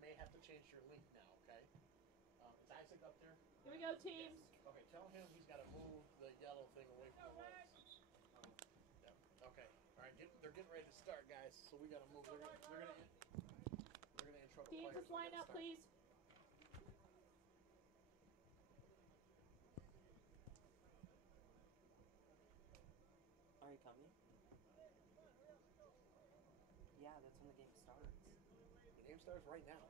may have to change your link now, okay? Is Isaac up there? Here we go, teams. Okay, tell him he's got to move the yellow thing away from the Wolves. Yep. Okay. All right. They're getting ready to start, guys. So we got to move. They're gonna intro the Teams, players. let's line up, please. Are you coming? Yeah, that's when the game starts. The game starts right now.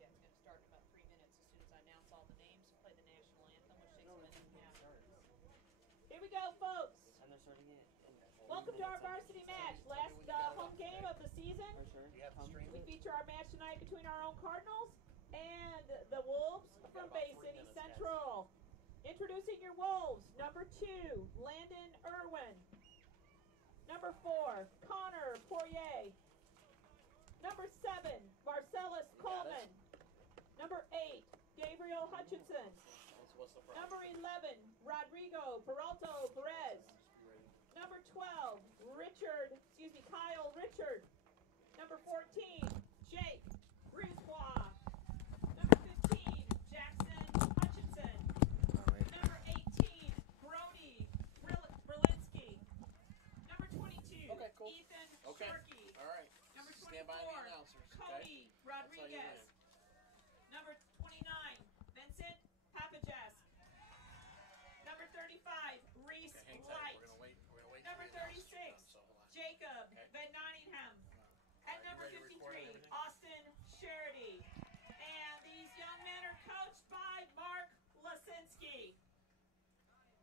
Yeah, it's going to start in about 3 minutes as soon as I announce all the names, play the national anthem, which takes a minute and a half. Here we go, folks. And they're starting it. Welcome to our varsity match. Last home game of the season. We feature our match tonight between our own Cardinals and the Wolves from Bay City Central. Introducing your Wolves, number 2, Landon Irwin. Number 4, Connor Poirier. Number 7, Marcellus Coleman. Number 8, Gabriel Hutchinson. Number 11, Rodrigo Peralto Perez. Number 12, Kyle Richard. Number 14, Jake Brisbois. Number 15, Jackson Hutchinson. Number 18, Brody Berlinski. Number 22, Ethan Sharkey. All right. Number Stand by the 24, announcers, Cody Rodriguez. Number 29, Vincent Papajas. Number 35, Reese Light. Number 36, Jacob Van Nottingham. At number 53, Austin Charity. And these young men are coached by Mark Lasinski.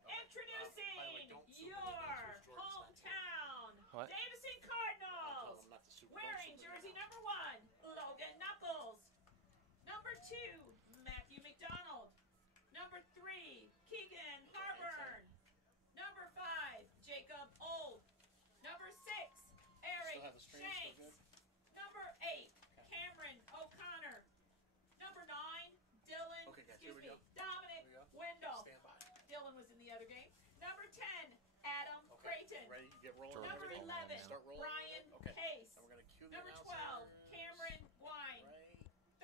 Introducing your hometown Davison Cardinals. Wearing jersey number 1, Logan Knuckles. Number 2, Matthew McDonald. Number 3, Keegan Harburn. Number 5, Jacob Old. Number 6, Eric Shanks. Number 8, Cameron O'Connor. Number 9, Dominic Wendell. Dylan was in the other game. Number 10, Adam Creighton. Ready? Get rolling. Number 11, Brian Pace. Number 12, Cameron Wine.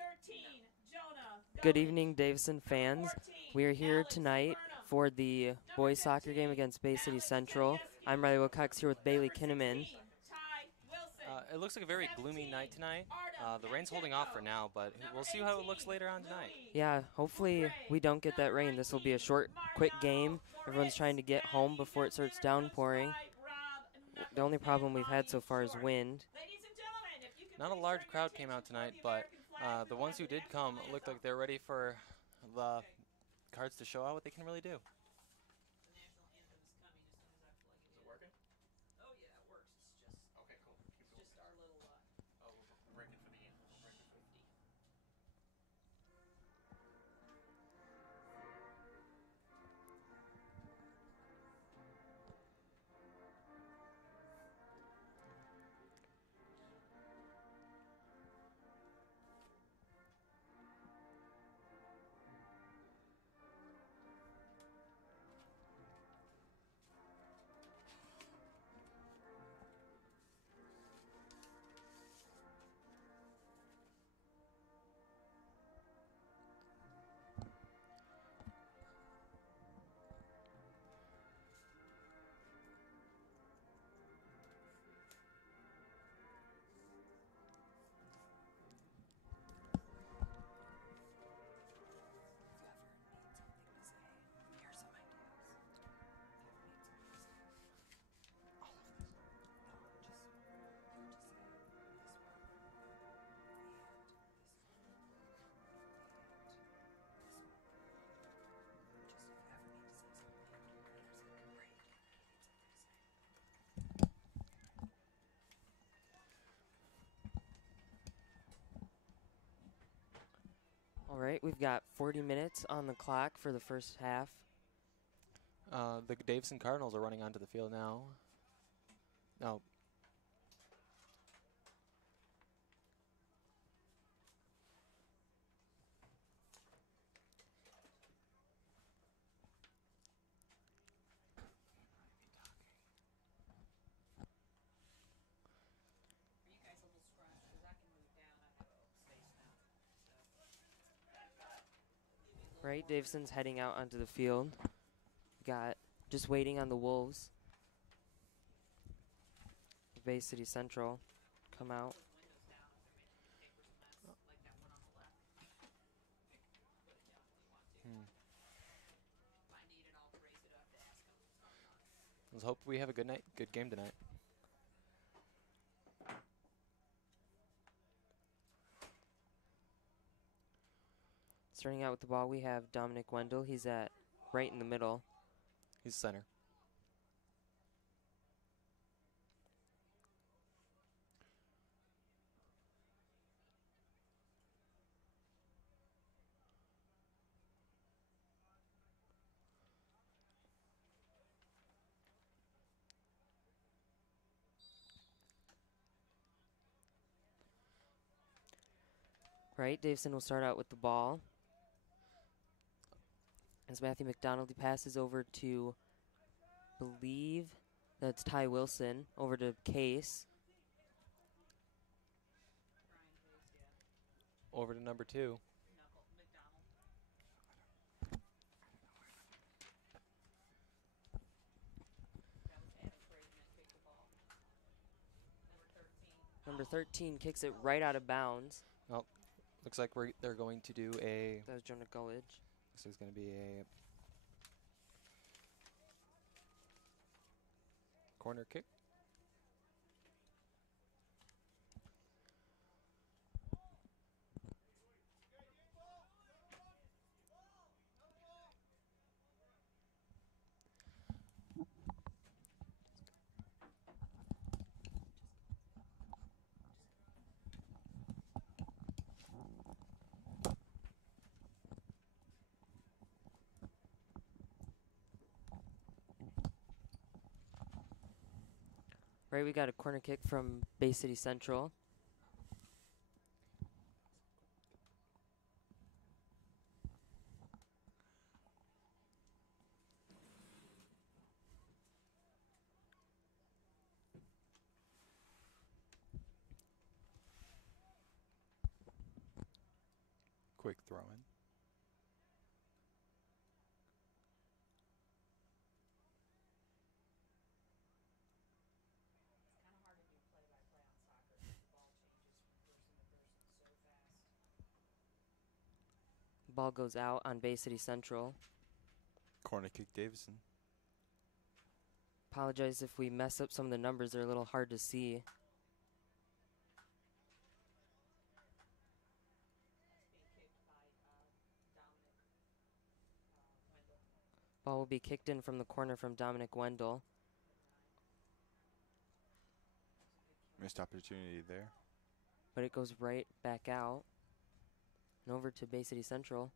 13, Jonah. Good evening, Davison fans. We are here tonight for the boys soccer game against Bay City Central. I'm Riley Wilcox here with Bailey Kinnaman. It looks like a very gloomy night tonight. The rain's holding off for now, but we'll see how it looks later on tonight. Yeah, hopefully we don't get that rain. This will be a short, quick game. Everyone's trying to get home before it starts downpouring. The only problem we've had so far is wind. Not a large crowd came out tonight, but the ones who did come looked like they're ready for the Cards to show out what they can really do. All right, we've got 40 minutes on the clock for the first half. The Davison Cardinals are running onto the field now. No. Right, Davison's heading out onto the field. Got just waiting on the Wolves. Bay City Central come out. Let's hope we have a good game tonight. Starting out with the ball, we have Dominic Wendell. He's at right in the middle. He's center. Right, Davison will start out with the ball. As Matthew McDonald, he passes over to, believe that's Ty Wilson, over to Case. Over to number 2. Number 13 kicks it right out of bounds. Well, looks like they're going to do a. That was Jonah Gullidge. This is going to be a corner kick. Right, we got a corner kick from Bay City Central. Quick throw in. Ball goes out on Bay City Central. Corner kick Davison. Apologize if we mess up some of the numbers. They're a little hard to see. Ball will be kicked in from the corner from Dominic Wendell. Missed opportunity there. But it goes right back out and over to Bay City Central.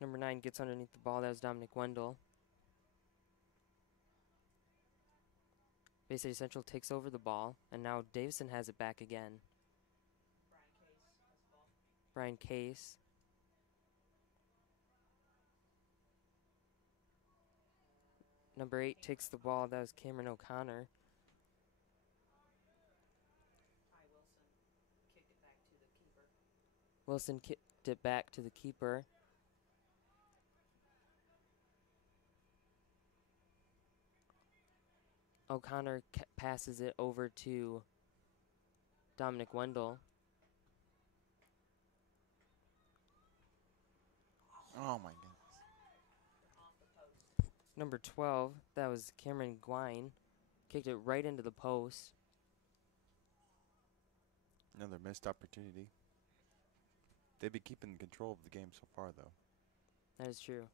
Number 9 gets underneath the ball. That was Dominic Wendell. Bay City Central takes over the ball, and now Davison has it back again. Brian Case. Number 8 takes the ball. That was Cameron O'Connor. Wilson kicked it back to the keeper. O'Connor passes it over to Dominic Wendell. Oh my goodness. Number 12, that was Cameron Gwine. Kicked it right into the post. Another missed opportunity. They've been keeping control of the game so far, though. That is true.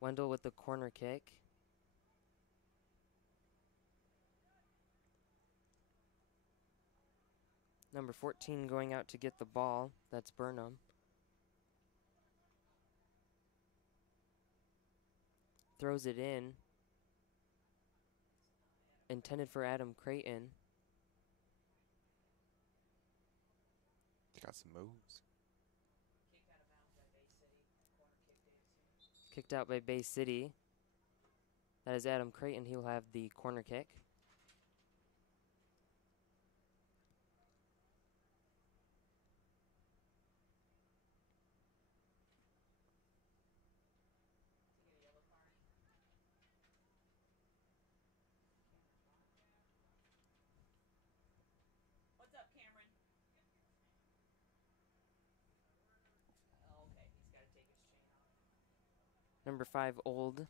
Wendell with the corner kick. Number 14 going out to get the ball. That's Burnham. Throws it in. Intended for Adam Creighton. Got some moves. Kicked out by Bay City. That is Adam Creighton. He'll have the corner kick. What's up, Cameron? Oh, okay, he's got to take his chain off. Number 5, Old.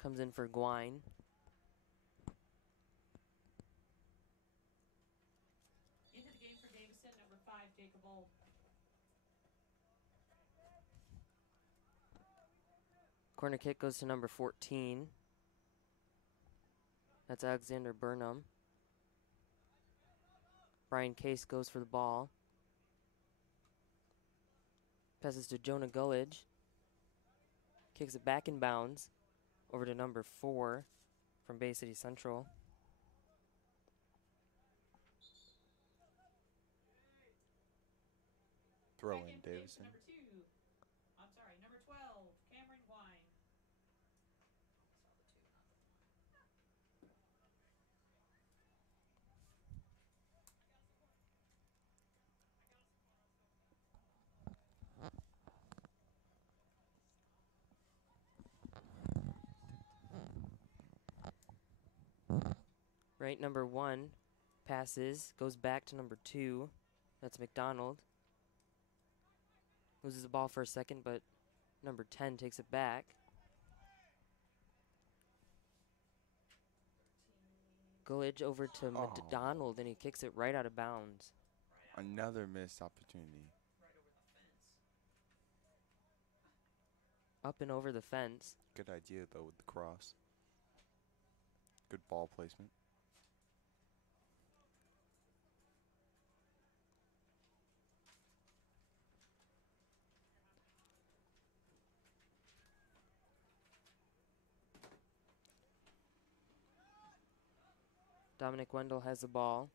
Comes in for Gwine. Into the game for Davison, number 5, Jacob Old. Corner kick goes to number 14. That's Alexander Burnham. Brian Case goes for the ball. Passes to Jonah Gullidge. Kicks it back in bounds. Over to number 4 from Bay City Central. Throw Back in, for Davison. Number 2. I'm sorry, number 12, Cameron Wine. Right, number 1 passes, goes back to number 2. That's McDonald. Loses the ball for a second, but number 10 takes it back. Gullidge over to McDonald, and he kicks it right out of bounds. Another missed opportunity. Right over the fence. Up and over the fence. Good idea, though, with the cross. Good ball placement. Dominic Wendell has the ball.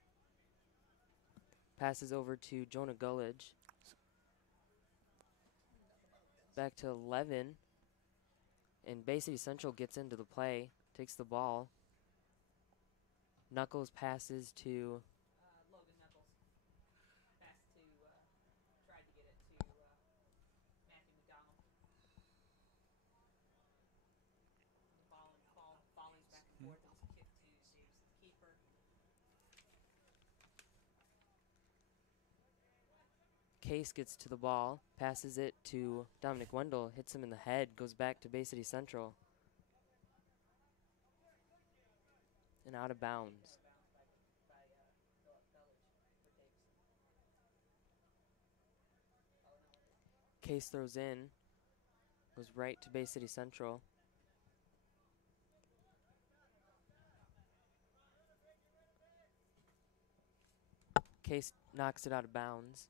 Passes over to Jonah Gullidge. Back to 11. And Bay City Central gets into the play. Takes the ball. Knuckles passes to Logan Knuckles. Pass to, tried to get it to Matthew McDonald. The ball volleys back and forth, and it's kicked to Davis, the keeper. Case gets to the ball. Passes it to Dominic Wendell. Hits him in the head. Goes back to Bay City Central. And out of bounds. Case throws in. Goes right to Bay City Central. Case knocks it out of bounds.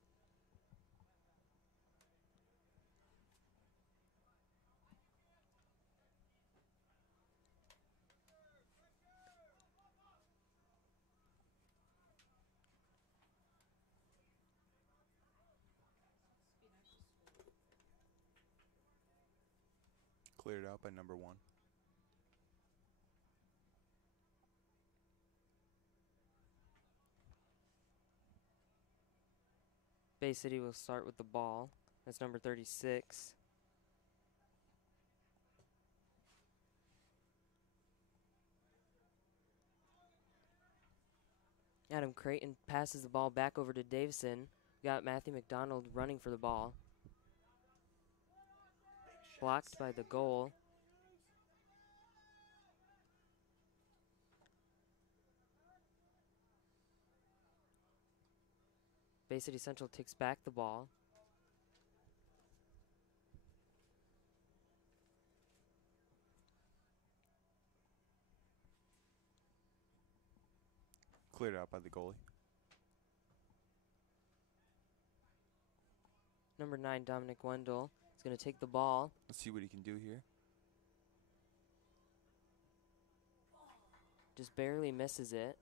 Cleared out by number 1. Bay City will start with the ball. That's number 36. Adam Creighton passes the ball back over to Davison. We got Matthew McDonald running for the ball. Blocked by the goal. Bay City Central takes back the ball. Cleared out by the goalie. Number 9, Dominic Wendell, is going to take the ball. Let's see what he can do here. Just barely misses it.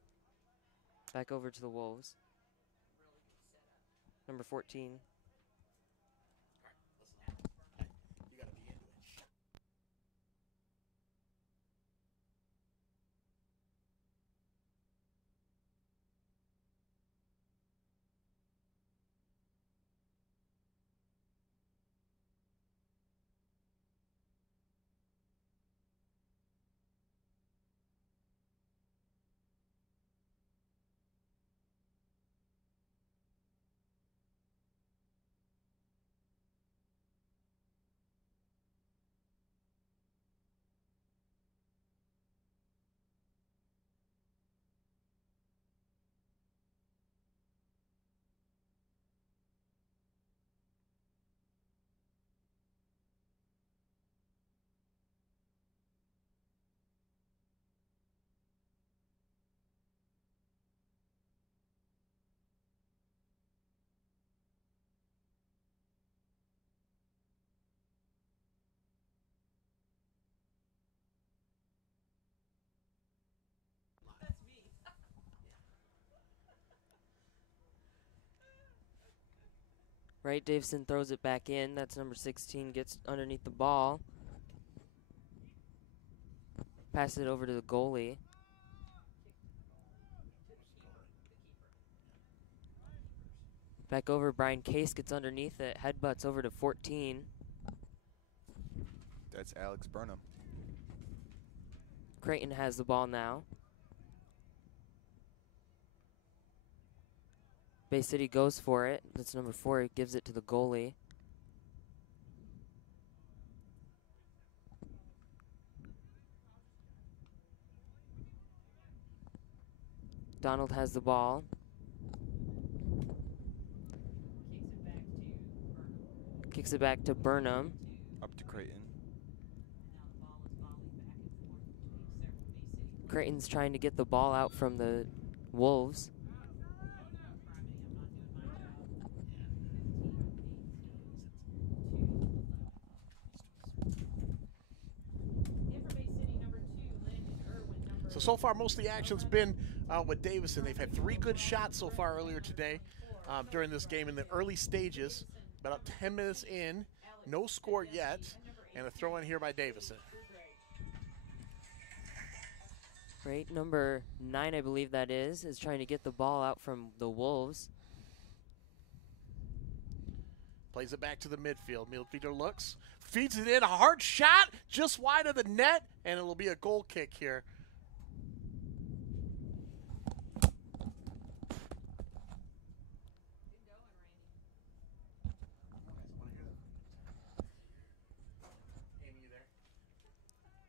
Back over to the Wolves. Number 14. All right, listen. Hey, you got to be Right, Davison throws it back in. That's number 16, gets underneath the ball. Pass it over to the goalie. Back over, Brian Case gets underneath it. Headbutts over to 14. That's Alex Burnham. Creighton has the ball now. Bay City goes for it. That's number 4. Gives it to the goalie. Donald has the ball. Kicks it back to Burnham. Up to Creighton. Creighton's trying to get the ball out from the Wolves. So far, most of the action's been with Davison. They've had 3 good shots so far earlier today during this game in the early stages. About 10 minutes in, no score yet, and a throw in here by Davison. Right, number 9, I believe that is trying to get the ball out from the Wolves. Plays it back to the midfield. Midfielder looks, feeds it in, a hard shot, just wide of the net, and it'll be a goal kick here.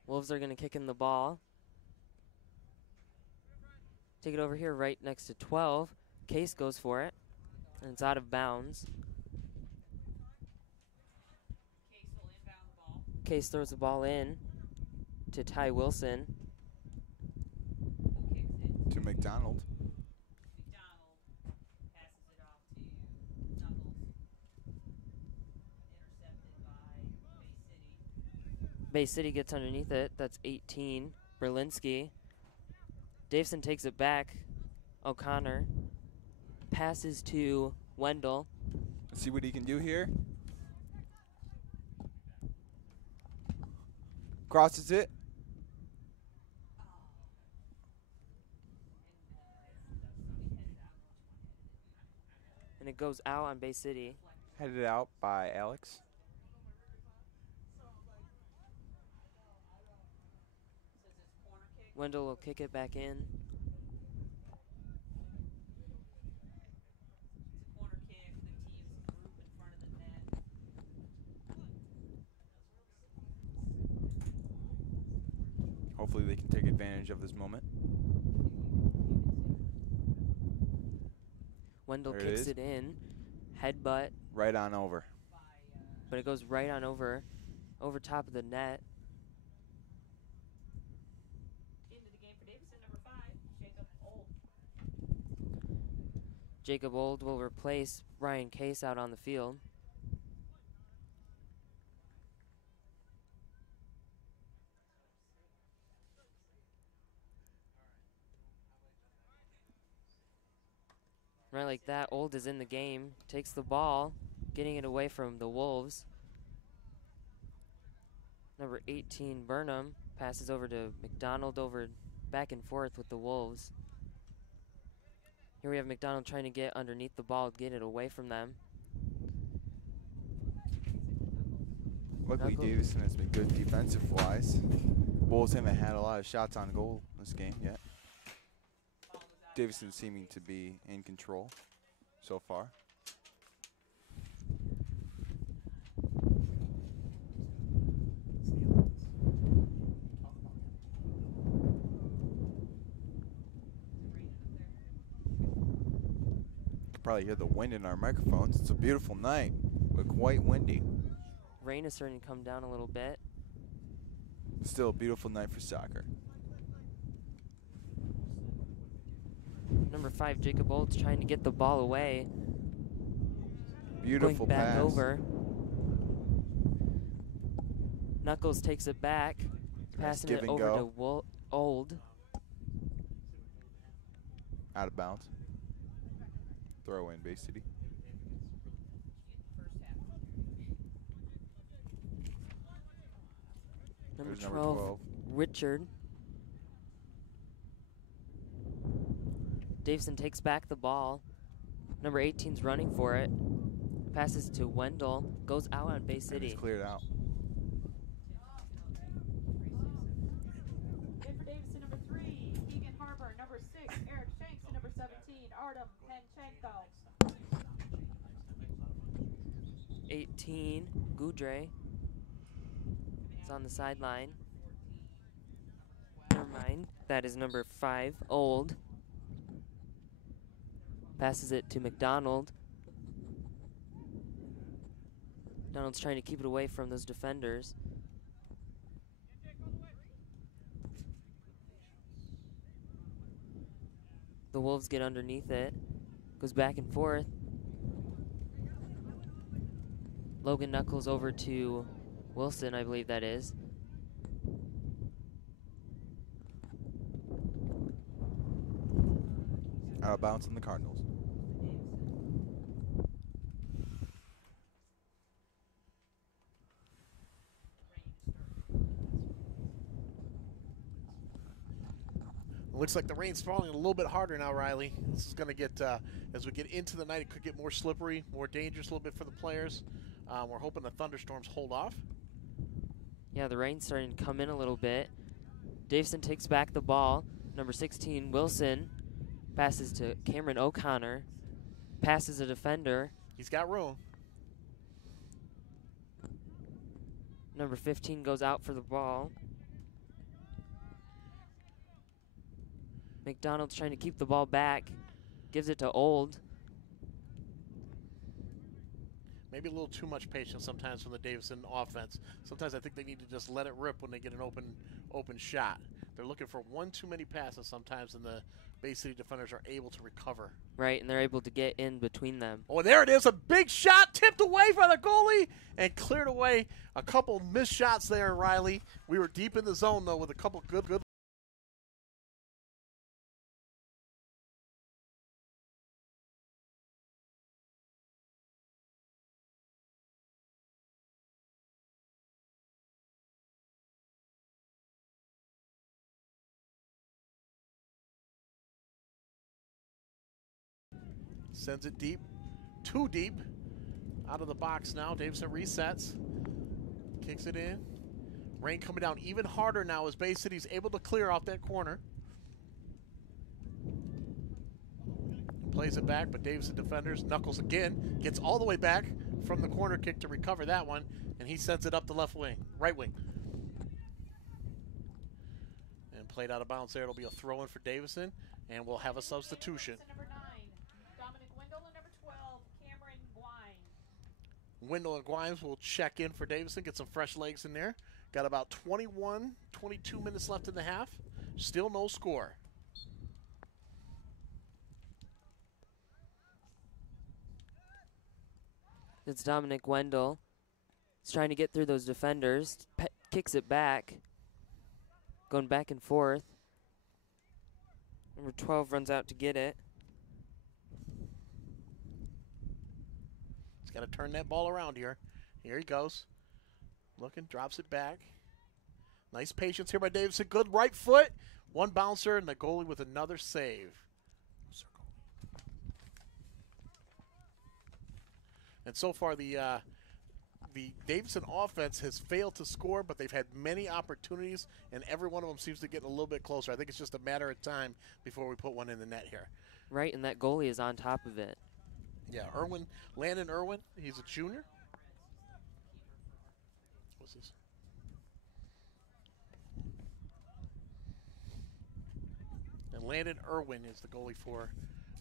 Wolves are going to kick in the ball. Take it over here right next to 12. Case goes for it, and it's out of bounds. Case throws the ball in to Ty Wilson. To McDonald. Bay City gets underneath it. That's 18. Berlinski. Davison takes it back. O'Connor. Passes to Wendell. Let's see what he can do here. Crosses it. And it goes out on Bay City. Headed out by Alex. Wendell will kick it back in. Hopefully they can take advantage of this moment. Wendell There it kicks is. it in. Headbutt. Right on over. But it goes right on over top of the net. Jacob Old will replace Ryan Case out on the field. Right like that, Old is in the game, takes the ball, getting it away from the Wolves. Number 18, Burnham, passes over to McDonald, over back and forth with the Wolves. Here we have McDonald trying to get underneath the ball, get it away from them. Luckily, Knuckle. Davison has been good defensive-wise. Wolves haven't had a lot of shots on goal this game yet. Davison seeming to be in control so far. Probably hear the wind in our microphones. It's a beautiful night, but quite windy. Rain is starting to come down a little bit. Still a beautiful night for soccer. Number 5, Jacob Old's trying to get the ball away. Beautiful Going back pass. over. Knuckles takes it back, passing give it and over go. to Old. Out of bounds. Throw in Bay City. Number There's 12, Richard. Davison takes back the ball. Number 18's running for it. Passes to Wendell. Goes out on Bay And City. it's cleared out. In for Davison, number 3, Keegan Harbor. Number 6, Eric Shanks. And number 17, Artem Panchenko. 18, Gudre. It's on the sideline. Never mind. That is number 5, Old. Passes it to McDonald. McDonald's trying to keep it away from those defenders. The Wolves get underneath it. Goes back and forth. Logan knuckles over to Wilson, I believe that is. Out of bounds on the Cardinals. Looks like the rain's falling a little bit harder now, Riley. This is going to get, as we get into the night, it could get more slippery, more dangerous a little bit for the players. We're hoping the thunderstorms hold off. Yeah, the rain's starting to come in a little bit. Davison takes back the ball. Number 16, Wilson, passes to Cameron O'Connor. Passes a defender. He's got room. Number 15 goes out for the ball. McDonald's trying to keep the ball back. Gives it to Old. Maybe a little too much patience sometimes from the Davison offense. Sometimes I think they need to just let it rip when they get an open shot. They're looking for one too many passes sometimes, and the Bay City defenders are able to recover. Right, and they're able to get in between them. Oh, there it is. A big shot tipped away by the goalie and cleared away. A couple missed shots there, Riley. We were deep in the zone, though, with a couple good. Sends it deep, too deep, out of the box now. Davison resets, kicks it in. Rain coming down even harder now as Bay City's able to clear off that corner. Plays it back, but Davison defenders, knuckles again, gets all the way back from the corner kick to recover that one, and he sends it up the right wing. And played out of bounds there. It'll be a throw-in for Davison, and we'll have a substitution. Wendell and Grimes will check in for Davison, get some fresh legs in there. Got about 21, 22 minutes left in the half. Still no score. It's Dominic Wendell. He's trying to get through those defenders. Kicks it back. Going back and forth. Number 12 runs out to get it. Got to turn that ball around here. Here he goes. Looking, drops it back. Nice patience here by Davison. Good right foot. One bouncer, and the goalie with another save. And so far, the Davison offense has failed to score, but they've had many opportunities, and every one of them seems to get a little bit closer. I think it's just a matter of time before we put one in the net here. Right, and that goalie is on top of it. Yeah, Landon Irwin, he's a junior. What's this? And Landon Irwin is the goalie for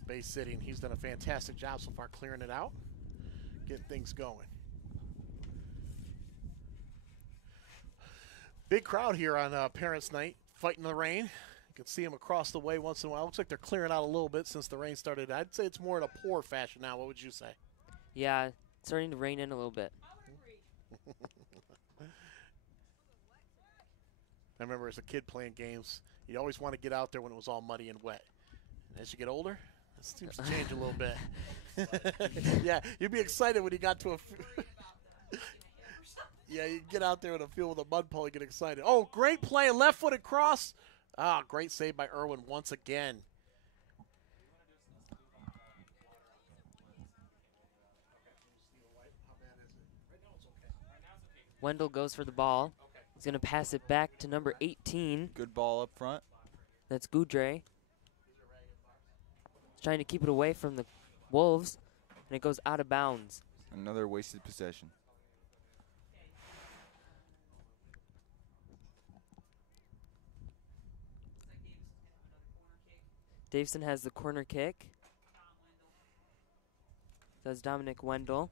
Bay City, and he's done a fantastic job so far clearing it out, getting things going. Big crowd here on Parents' Night, fighting the rain. You can see them across the way once in a while. Looks like they're clearing out a little bit since the rain started. I'd say it's more in a poor fashion now. What would you say? Yeah, it's starting to rain in a little bit. I remember as a kid playing games, you always want to get out there when it was all muddy and wet. And as you get older, it seems to change a little bit. Yeah, you'd be excited when you got to a Yeah, you get out there in the field with a mud puddle and get excited. Oh, great play, left-footed cross. Ah, great save by Irwin once again. Wendell goes for the ball. He's going to pass it back to number 18. Good ball up front. That's Goudre. He's trying to keep it away from the Wolves, and it goes out of bounds. Another wasted possession. Davison has the corner kick. That's Dominic Wendell.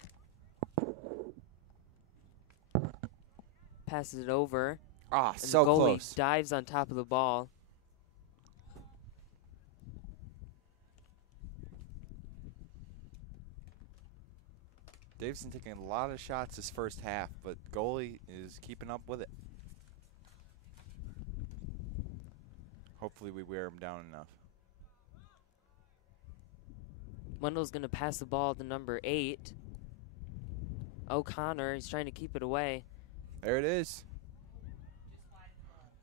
Passes it over. Ah, And so the goalie close. dives on top of the ball. Davison taking a lot of shots this first half, but goalie is keeping up with it. Hopefully we wear him down enough. Wendell's going to pass the ball to number 8. O'Connor, he's trying to keep it away. There it is.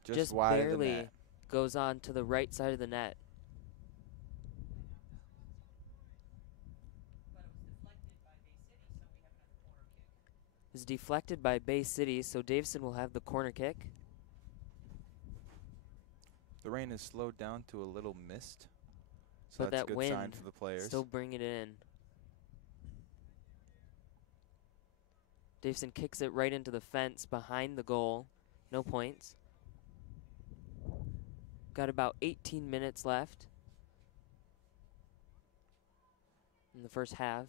Just wide of the barely net. goes on to the right side of the net. Is deflected by Bay City, so Davison will have the corner kick. The rain has slowed down to a little mist, so But that's a that good sign wind for the players. still bring it in. Davison kicks it right into the fence behind the goal. No points. Got about 18 minutes left in the first half.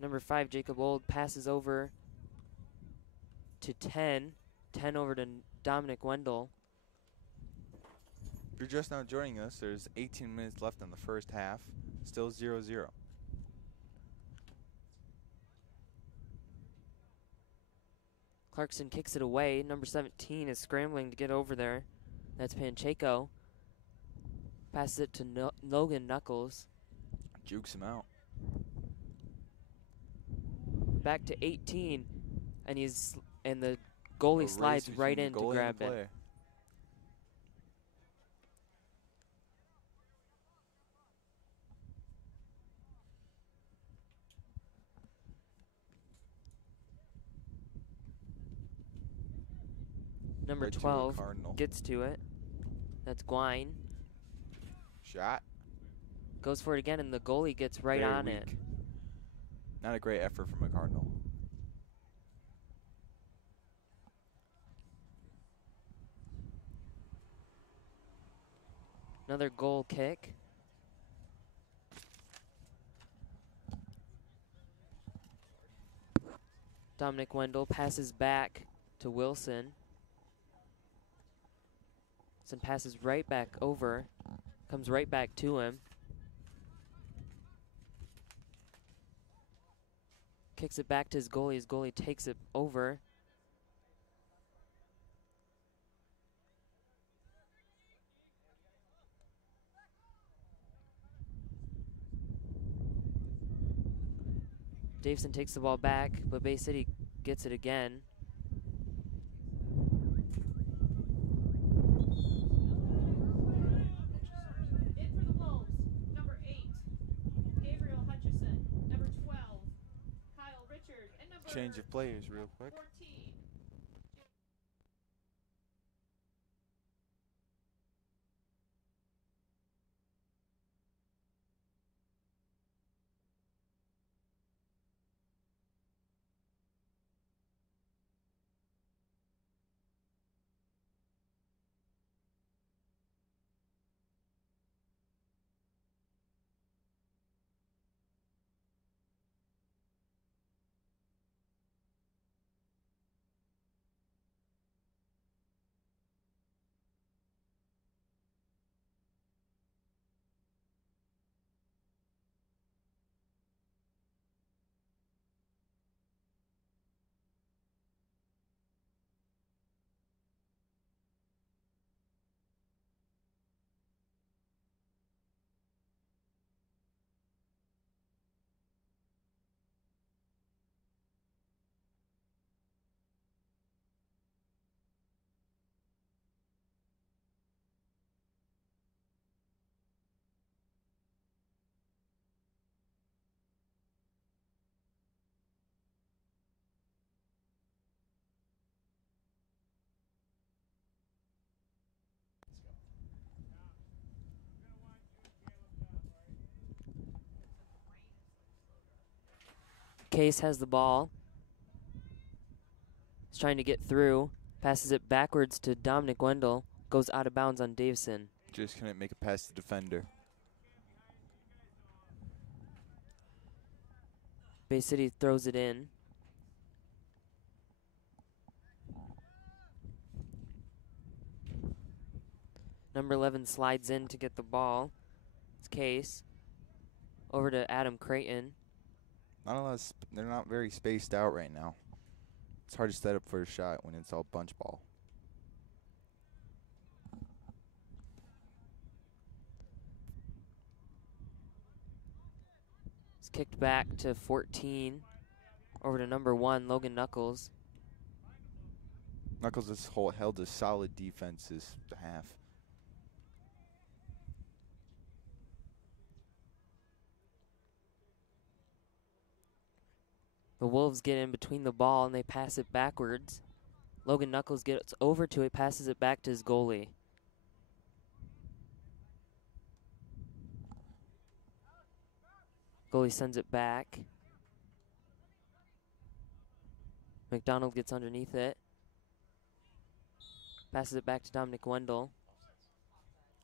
Number 5, Jacob Old, passes over to 10. 10 over to Dominic Wendell. If you're just now joining us, there's 18 minutes left in the first half. Still 0-0. Clarkson kicks it away. Number 17 is scrambling to get over there. That's Pacheco. Passes it to Logan Knuckles. Jukes him out. Back to 18, and the goalie slides right in to grab it. Number 12 gets to it. That's Gwine. Shot. Goes for it again, and the goalie gets right Very on weak. it. Not a great effort from a Cardinal. Another goal kick. Dominic Wendell passes back to Wilson. Wilson passes right back over. Comes right back to him. Kicks it back to his goalie. His goalie takes it over. Davison takes the ball back, but Bay City gets it again. In for the Wolves, number 8, Gabriel Hutchison, number 12, Kyle Richard, and number Change of players real quick. 14. Case has the ball. He's trying to get through. Passes it backwards to Dominic Wendell. Goes out of bounds on Davison. Just couldn't make it past the defender. Bay City throws it in. Number 11 slides in to get the ball. It's Case. Over to Adam Creighton. Not a lot of they're not very spaced out right now. It's hard to set up for a shot when it's all bunch ball. It's kicked back to 14. Over to number 1, Logan Knuckles. Knuckles has held a solid defense this half. The Wolves get in between the ball and they pass it backwards. Logan Knuckles gets over to it, passes it back to his goalie. Goalie sends it back. McDonald gets underneath it. Passes it back to Dominic Wendell.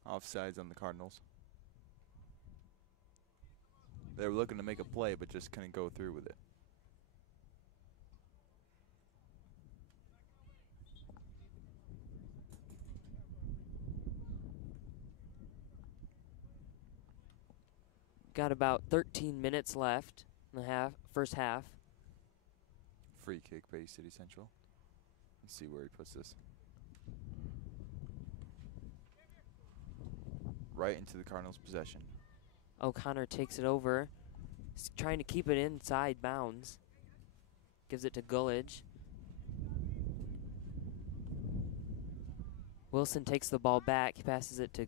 Offsides on the Cardinals. They were looking to make a play, but just couldn't go through with it. Got about 13 minutes left in the first half. Free kick, Bay City Central. Let's see where he puts this. Right into the Cardinals' possession. O'Connor takes it over. He's trying to keep it inside bounds. Gives it to Gullidge. Wilson takes the ball back. He passes it to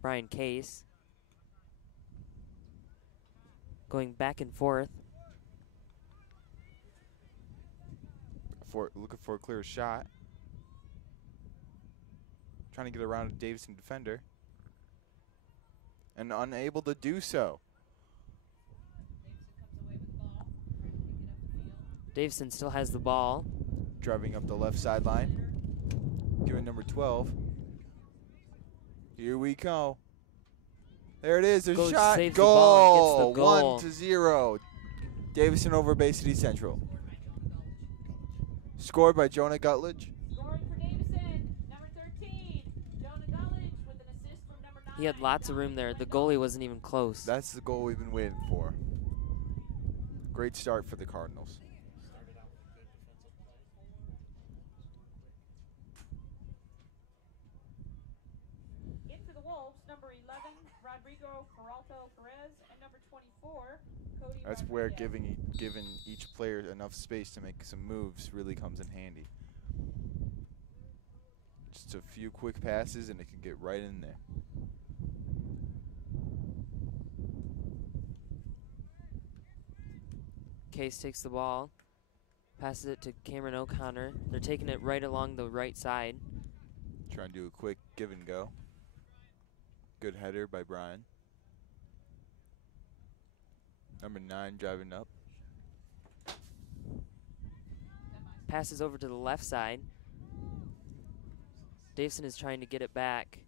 Brian Case. Going back and forth. Looking for a clear shot. Trying to get around a Davison defender. And unable to do so. Davison still has the ball. Driving up the left sideline. Giving number 12. Here we go. There it is. There's a shot. Saves the ball and gets the goal. 1-0. Davison over Bay City Central. Scored by Jonah Gutledge. Scoring for Davison, number 13, Jonah Gulledge with an assist from number 9. He had lots of room there. The goalie wasn't even close. That's the goal we've been waiting for. Great start for the Cardinals. Into the Wolves, number 11, Rodrigo Peralta Perez, and number 24, Cody That's Rodriguez. where giving each player enough space to make some moves really comes in handy. Just a few quick passes and it can get right in there. Case takes the ball. Passes it to Cameron O'Connor. They're taking it right along the right side. Trying to do a quick give and go. Good header by Brian. Number 9 driving up. Passes over to the left side. Davison is trying to get it back.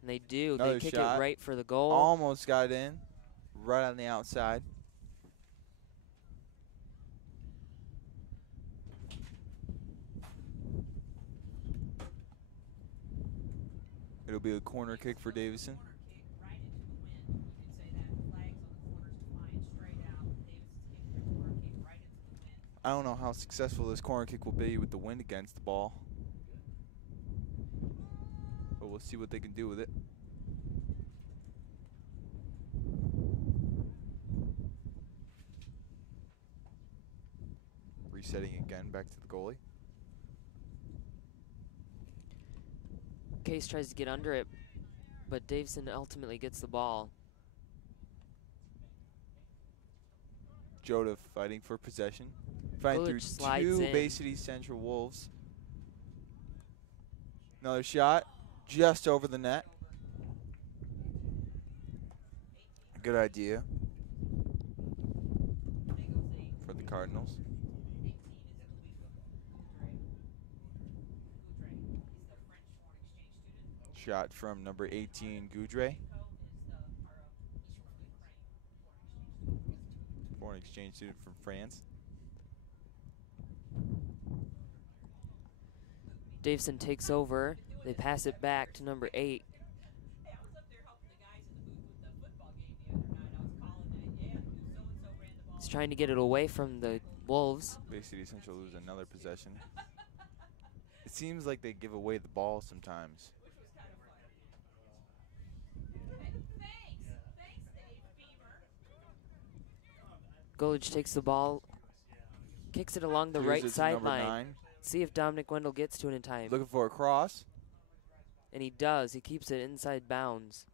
And they do. Another they kick shot. it right for the goal. Almost got in. Right on the outside. It'll be a corner kick for Davison. Right into the wind. You could say that. Flags on the corners flying straight out. Davison's kicking a corner kick right into the wind. I don't know how successful this corner kick will be with the wind against the ball. But we'll see what they can do with it. Resetting again back to the goalie. Case tries to get under it, but Davison ultimately gets the ball. Jota fighting for possession. Fighting through Gullidge slides two in. Bay City Central Wolves. Another shot. Just over the net. Good idea for the Cardinals. Shot from number 18, Goudray. Foreign exchange student from France. Davison takes over. They pass it back to number 8. He's trying to get it away from the Wolves. Bay City Central lose another possession. It seems like they give away the ball sometimes. Gullidge takes the ball, kicks it along the Here's right it to number sideline. 9. See if Dominic Wendell gets to it in time. Looking for a cross. And he does. He keeps it inside bounds.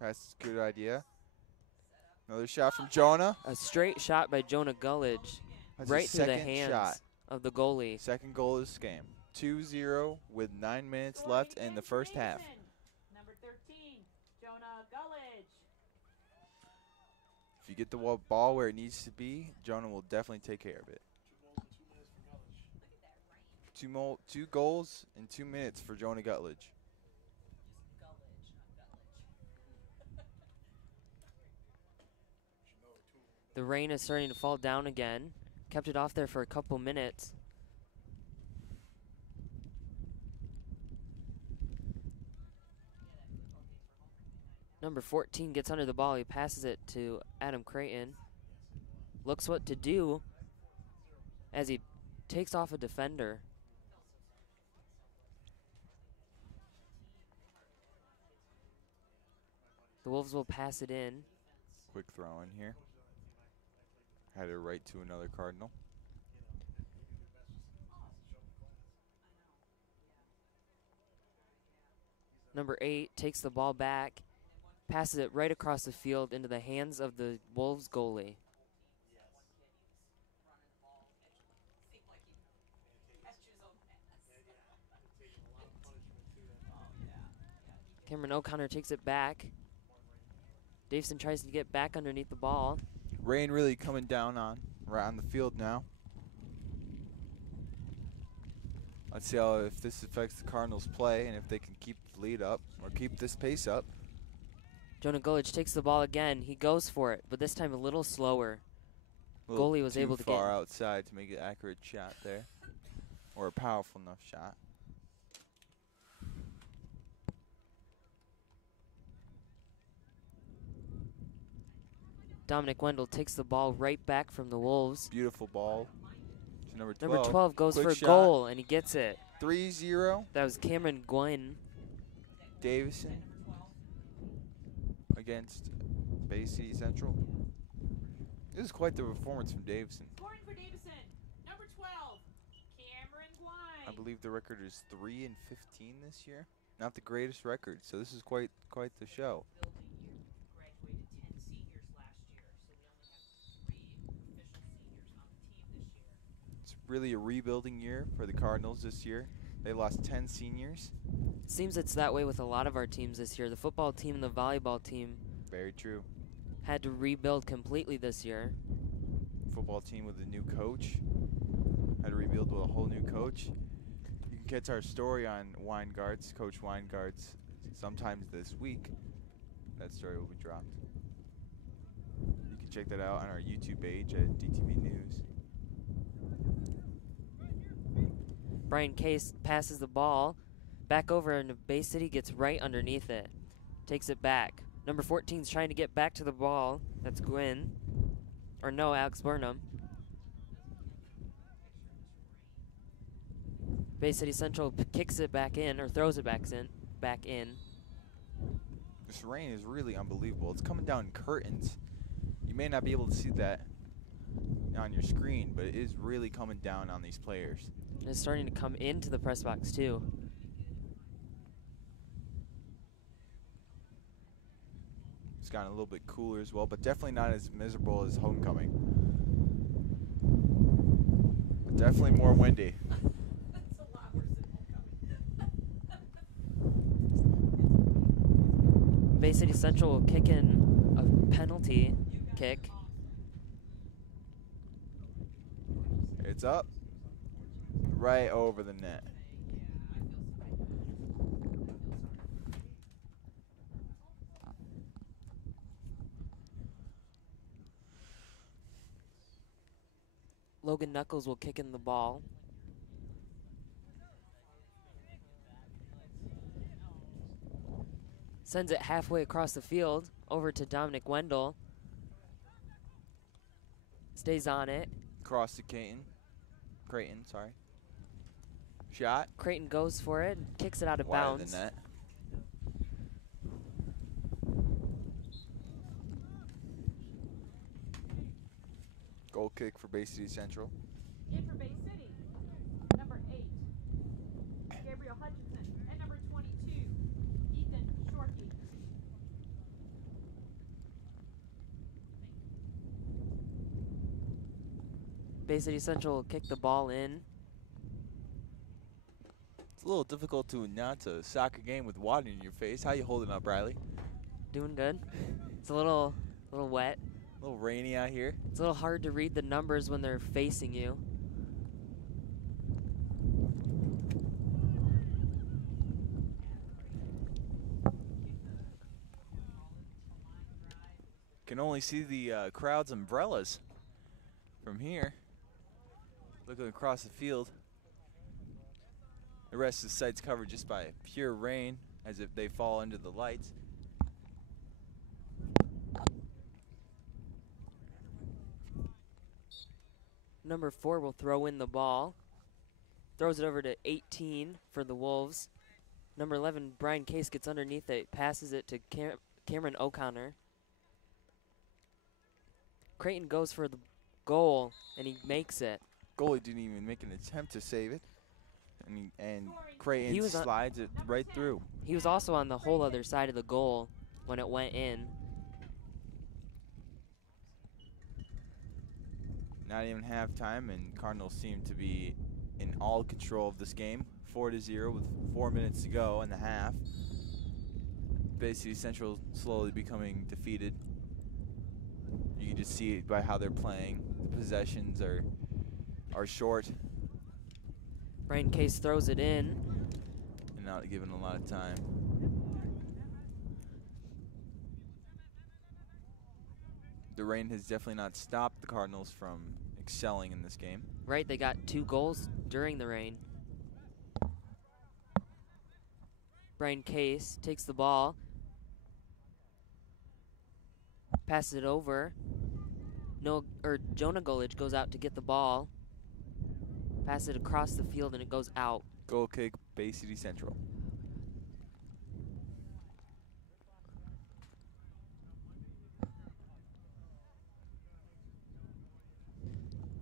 Pass is a good idea. Another shot from Jonah. A straight shot by Jonah Gullidge, That's right his through the second hands shot. of the goalie. Second goal of this game. 2-0 with 9 minutes left in the first half. Number 13, Jonah Gullidge. If you get the ball where it needs to be, Jonah will definitely take care of it. 2 goals in 2 minutes for Jonah Gullidge. The rain is starting to fall down again. Kept it off there for a couple minutes. Number 14 gets under the ball. He passes it to Adam Creighton. Looks what to do as he takes off a defender. The Wolves will pass it in. Quick throw in here. Had it right to another Cardinal. Number 8 takes the ball back, passes it right across the field into the hands of the Wolves goalie. Cameron O'Connor takes it back. Davison tries to get back underneath the ball. Rain really coming down right on the field now. Let's see if this affects the Cardinals' play and if they can keep the lead up or keep this pace up. Jonah Gullidge takes the ball again. He goes for it, but this time a little slower. Goalie was able to get too far outside to make an accurate shot there, or a powerful enough shot. Dominic Wendell takes the ball right back from the Wolves. Beautiful ball. To number 12. Number 12 goes Quick for a shot. goal, and he gets it. 3-0. That was Cameron Gwynn. Davison against Bay City Central. This is quite the performance from Davison. Scoring for Davison, number 12, Cameron Gwynn. I believe the record is 3-15 this year. Not the greatest record, so this is quite the show. Graduated 10 seniors last year, so we only have 3 official seniors on the team this year. It's really a rebuilding year for the Cardinals this year. They lost 10 seniors. Seems it's that way with a lot of our teams this year. The football team and the volleyball team Very true. had to rebuild completely this year. Football team with a new coach. Had to rebuild with a whole new coach. You can catch our story on Weingart's, Coach Weingart's, sometimes this week. That story will be dropped. You can check that out on our YouTube page at DTV News. Brian Case passes the ball back over, and Bay City gets right underneath it. Takes it back. Number 14 is trying to get back to the ball. That's Gwynn. Or no, Alex Burnham. Bay City Central kicks it back in, or throws it back in. This rain is really unbelievable. It's coming down in curtains. You may not be able to see that on your screen, but it is really coming down on these players. And it's starting to come into the press box too. It's gotten a little bit cooler as well, but definitely not as miserable as homecoming. But definitely more windy. That's a lot worse than homecoming. Bay City Central will kick in a penalty penalty kick. It's up. Right over the net. Logan Knuckles will kick in the ball. Sends it halfway across the field over to Dominic Wendell. Stays on it. Cross to Creighton. Creighton, sorry. Shot. Creighton goes for it and kicks it out of Wide of bounds. the net. Goal kick for Bay City Central. In for Bay City, number 8, Gabriel Hutchinson, and number 22, Ethan Shorkey. Bay City Central will kick the ball in. It's a little difficult to announce a soccer game with water in your face. How you holding up, Riley? Doing good. It's a little wet. A little rainy out here. It's a little hard to read the numbers when they're facing you. Can only see the crowd's umbrellas from here. Looking across the field. The rest of the site's covered just by pure rain as if they fall under the lights. Number 4 will throw in the ball. Throws it over to 18 for the Wolves. Number 11, Brian Case, gets underneath it, passes it to Cameron O'Connor. Creighton goes for the goal, and he makes it. Goalie didn't even make an attempt to save it. And Creighton slides it right through. He was also on the whole other side of the goal when it went in. Not even halftime, and Cardinals seem to be in all control of this game. 4-0 with 4 minutes to go in the half. Bay City Central slowly becoming defeated. You can just see it by how they're playing. The possessions are short. Brian Case throws it in. And not given a lot of time. The rain has definitely not stopped the Cardinals from excelling in this game. Right, they got 2 goals during the rain. Brian Case takes the ball. Passes it over. Jonah Gulich goes out to get the ball. Pass it across the field and it goes out. Goal kick, Bay City Central.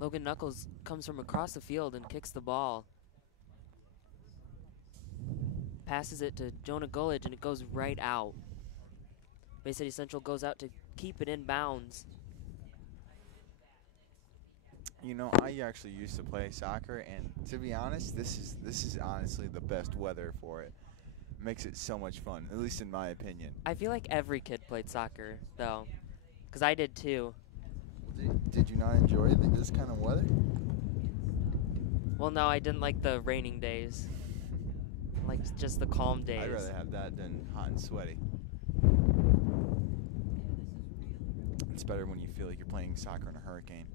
Logan Knuckles comes from across the field and kicks the ball. Passes it to Jonah Gulich and it goes right out. Bay City Central goes out to keep it in bounds. You know, I actually used to play soccer, and to be honest, this is honestly the best weather for it. Makes it so much fun, at least in my opinion. I feel like every kid played soccer, though, because I did too. Did you not enjoy this kind of weather? Well, no, I didn't like the raining days. I liked just the calm days. I'd rather have that than hot and sweaty. It's better when you feel like you're playing soccer in a hurricane.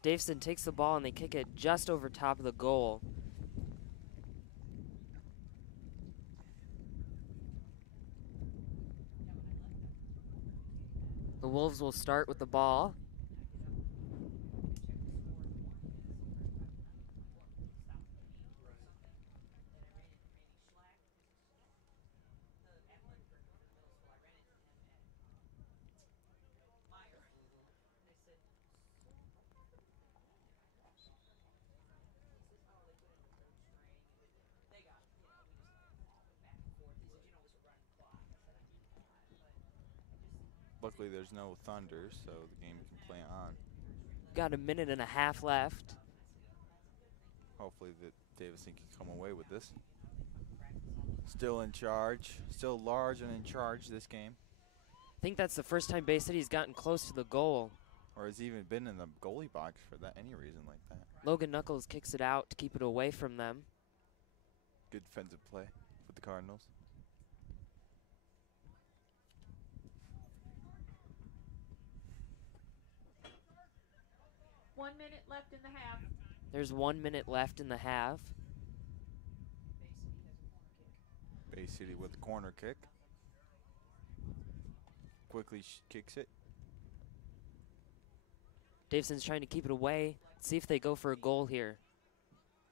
Davison takes the ball and they kick it just over top of the goal. The Wolves will start with the ball. Luckily, there's no thunder, so the game can play on. Got a minute and a half left. Hopefully that Davison can come away with this. Still in charge. Still large and in charge this game. I think that's the first time Bay City's gotten close to the goal. Or has even been in the goalie box for that any reason like that. Logan Knuckles kicks it out to keep it away from them. Good defensive play with the Cardinals. One minute left in the half. There's 1 minute left in the half. Bay City with the corner kick. Quickly kicks it. Davison's trying to keep it away. See if they go for a goal here.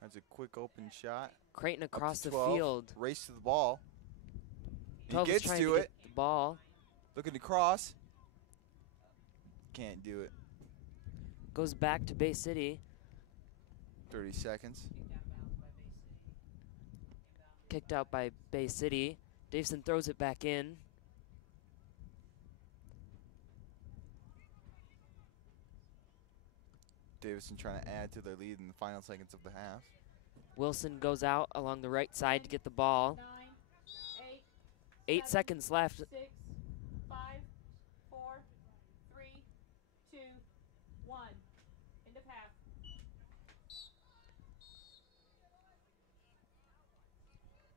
That's a quick open shot. Creighton across the 12, field. Race to the ball. He 12 is gets trying to get it. the ball. Looking to cross. Can't do it. Goes back to Bay City. 30 seconds. Kicked out by Bay City. Davison throws it back in. Davison trying to add to their lead in the final seconds of the half. Wilson goes out along the right side to get the ball. 9, 8 7, seconds left. 6, 5, 4, 3, 2, 1. End of half.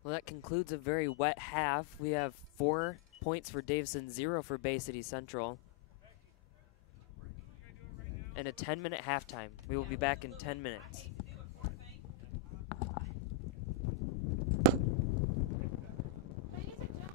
Well, that concludes a very wet half. We have 4 points for Davison, 0 for Bay City Central. And a 10-minute halftime. We will be back in 10 minutes. Ladies and gentlemen.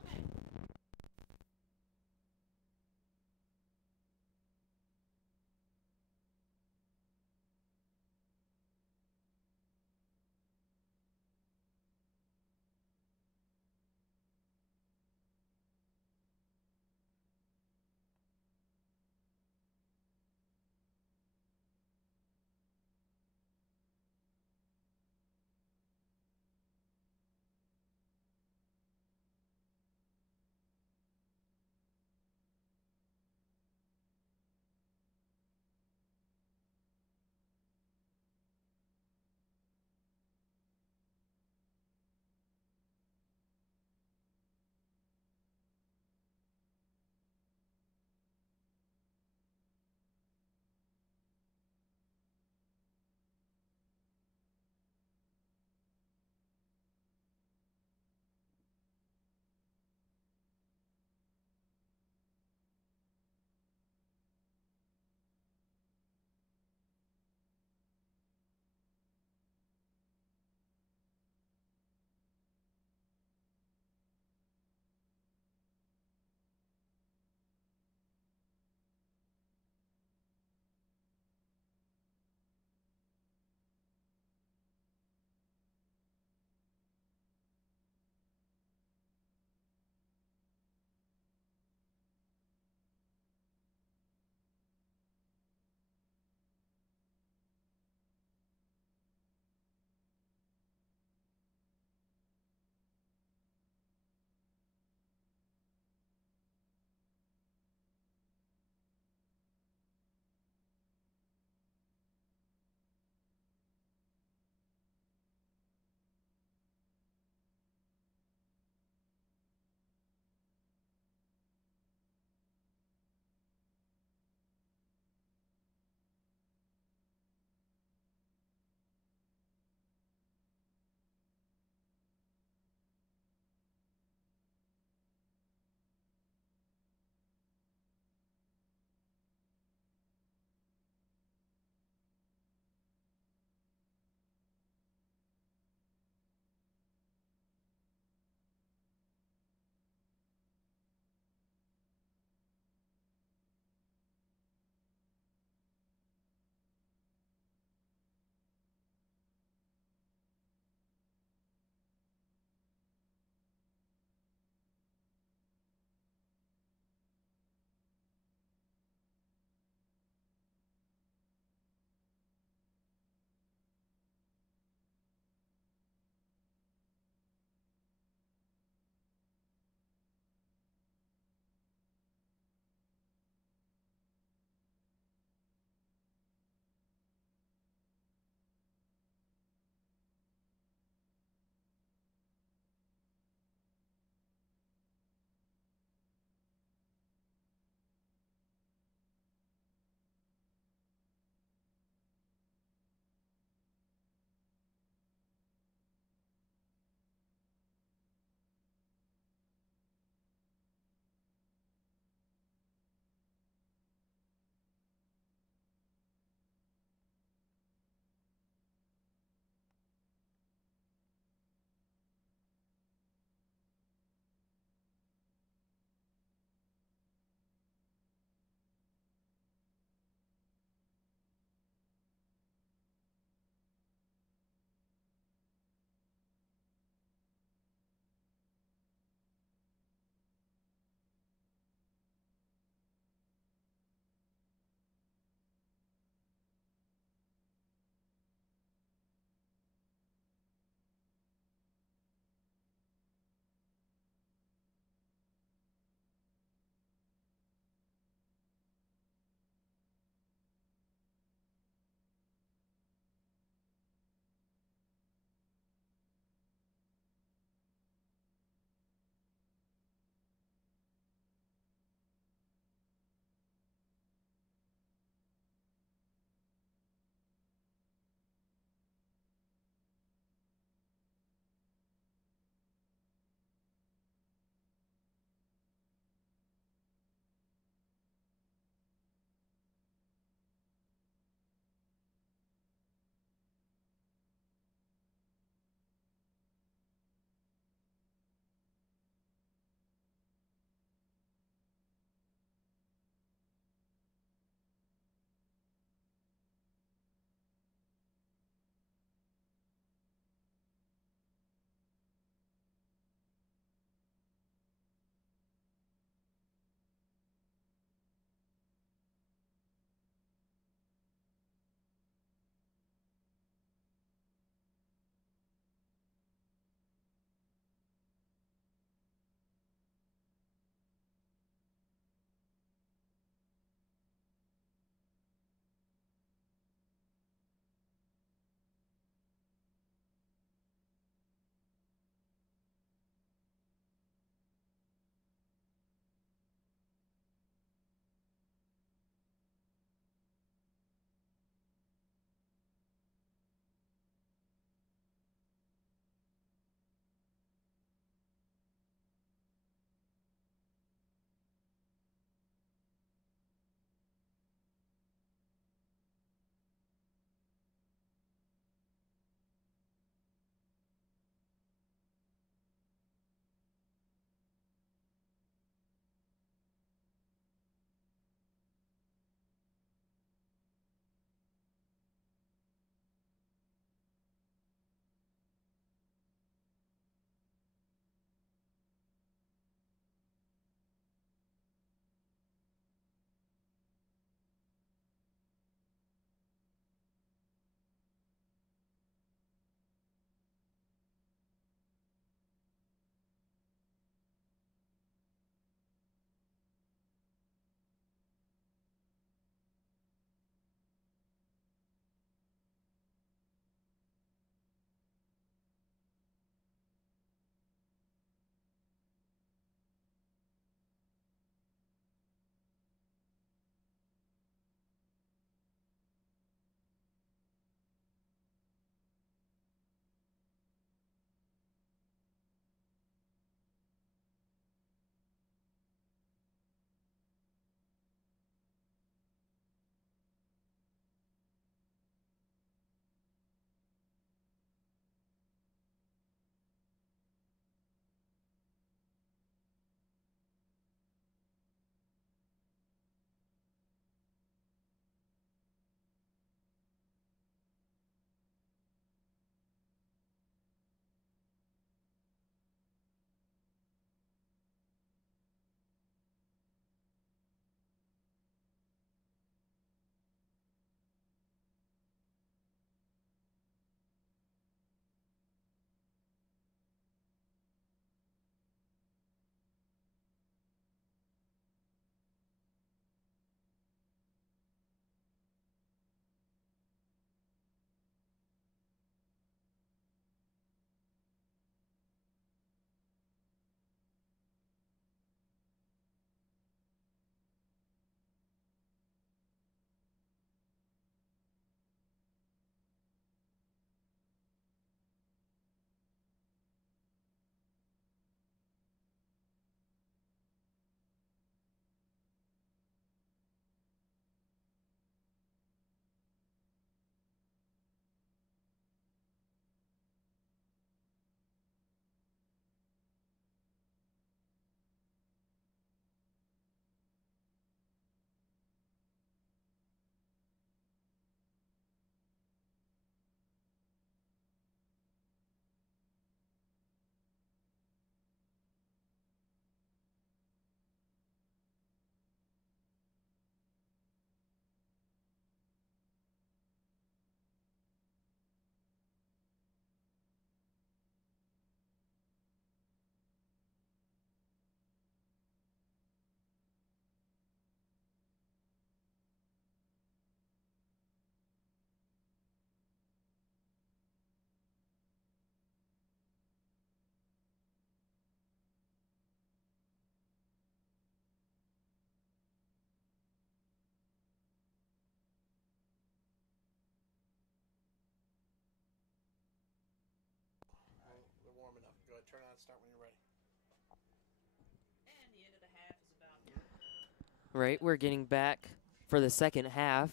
Right, we're getting back for the second half.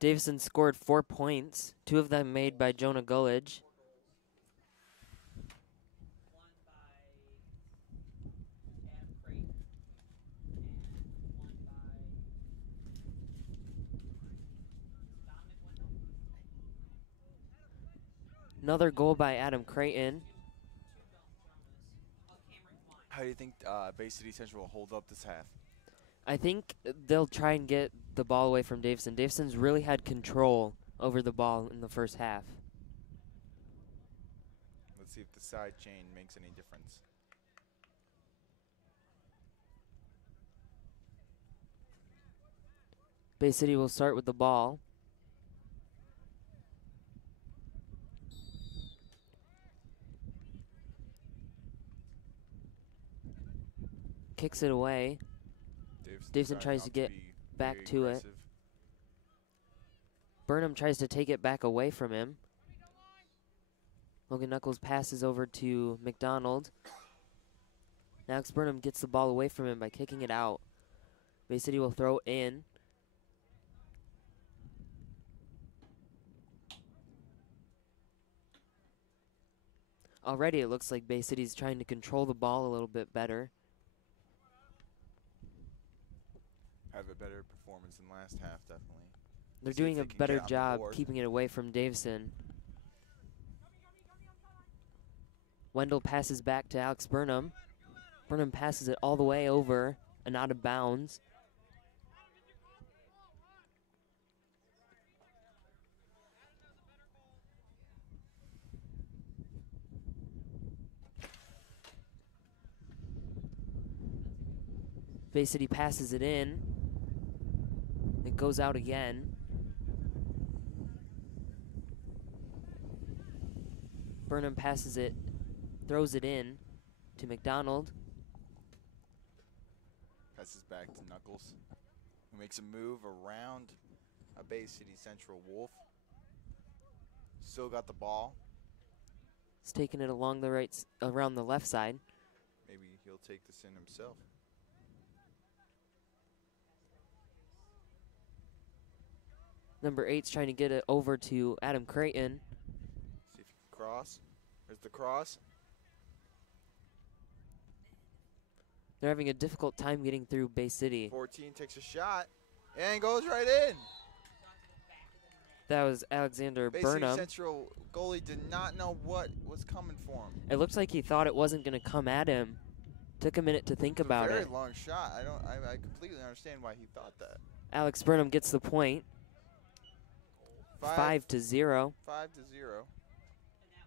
Davison scored 4 points, 2 of them made by Jonah Gullidge. One by Adam Creighton and one by Dominic Wendell. Another goal by Adam Creighton. How do you think Bay City Central will hold up this half? I think they'll try and get the ball away from Davison. Davison's really had control over the ball in the first half. Let's see if the side chain makes any difference. Bay City will start with the ball. Kicks it away. Davison tries to get back to it. Burnham tries to take it back away from him. Logan Knuckles passes over to McDonald. Now Alex Burnham gets the ball away from him by kicking it out. Bay City will throw in. Already it looks like Bay City's trying to control the ball a little bit better. Have a better performance than last half, definitely. They're See if doing they a can better get on the job board. keeping it away from Davison. Wendell passes back to Alex Burnham. Burnham passes it all the way over and out of bounds. Bay City passes it in. It goes out again. Burnham passes it, throws it in to McDonald. Passes back to Knuckles, who makes a move around a Bay City Central Wolf. Still got the ball. He's taking it along the around the left side. Maybe he'll take this in himself. Number 8's trying to get it over to Adam Creighton. See if he can cross. There's the cross. They're having a difficult time getting through Bay City. 14 takes a shot and goes right in. That was Alexander Bay City Burnham. Central goalie did not know what was coming for him. It looks like he thought it wasn't going to come at him. Took a minute to think about Very it. long shot. I completely understand why he thought that. Alex Burnham gets the point. 5-0. 5-0.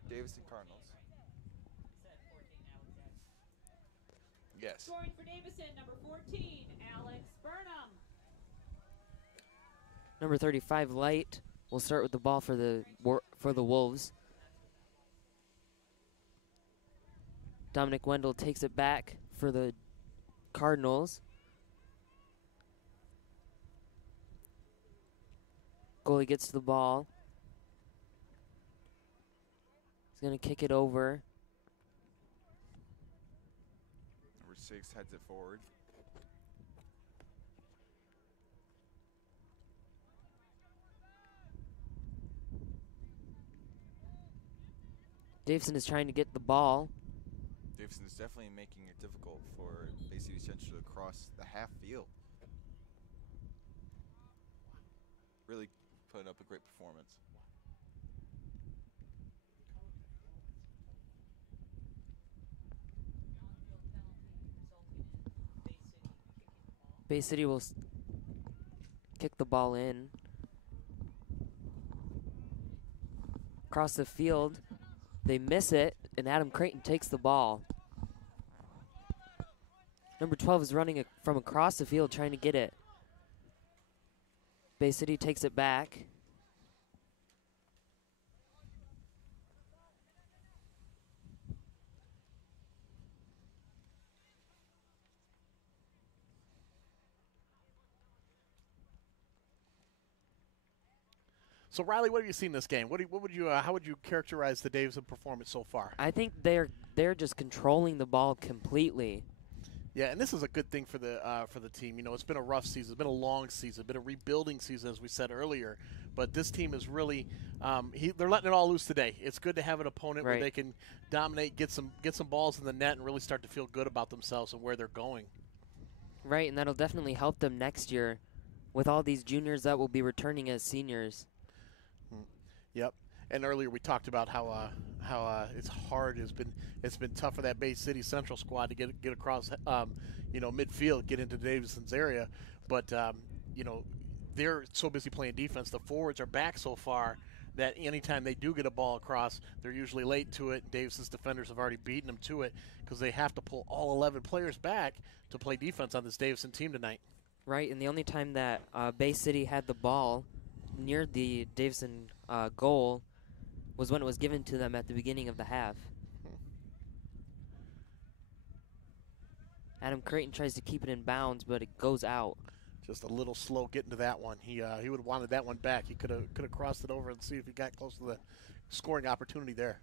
Davison Cardinals. Yes. Scoring for Davison, number 14, Alex Burnham. Number 35, Light, will start with the ball for the Wolves. Dominic Wendell takes it back for the Cardinals. Goalie gets to the ball. He's going to kick it over. Number 6 heads it forward. Davison is trying to get the ball. Davison is definitely making it difficult for Bay City Central to cross the half field. Really putting up a great performance. Bay City will kick the ball in. Across the field, they miss it, and Adam Creighton takes the ball. Number 12 is running from across the field trying to get it. Bay City takes it back. So Riley, what have you seen in this game? How would you characterize the Davison performance so far? I think they're just controlling the ball completely. Yeah, and this is a good thing for the team. You know, it's been a rough season. It's been a long season. It's been a rebuilding season, as we said earlier. But this team is really they're letting it all loose today. It's good to have an opponent where Right. they can dominate, get some balls in the net, and really start to feel good about themselves and where they're going. Right, and that'll definitely help them next year with all these juniors that will be returning as seniors. Yep. And earlier we talked about how it's hard. It's been tough for that Bay City Central squad to get across midfield, get into Davidson's area, but they're so busy playing defense. The forwards are back so far that anytime they do get a ball across, they're usually late to it. Davidson's defenders have already beaten them to it because they have to pull all 11 players back to play defense on this Davidson team tonight. Right, and the only time that Bay City had the ball near the Davidson goal was when it was given to them at the beginning of the half. Adam Creighton tries to keep it in bounds, but it goes out. Just a little slow getting to that one. He would have wanted that one back. He could have crossed it over and see if he got close to the scoring opportunity there.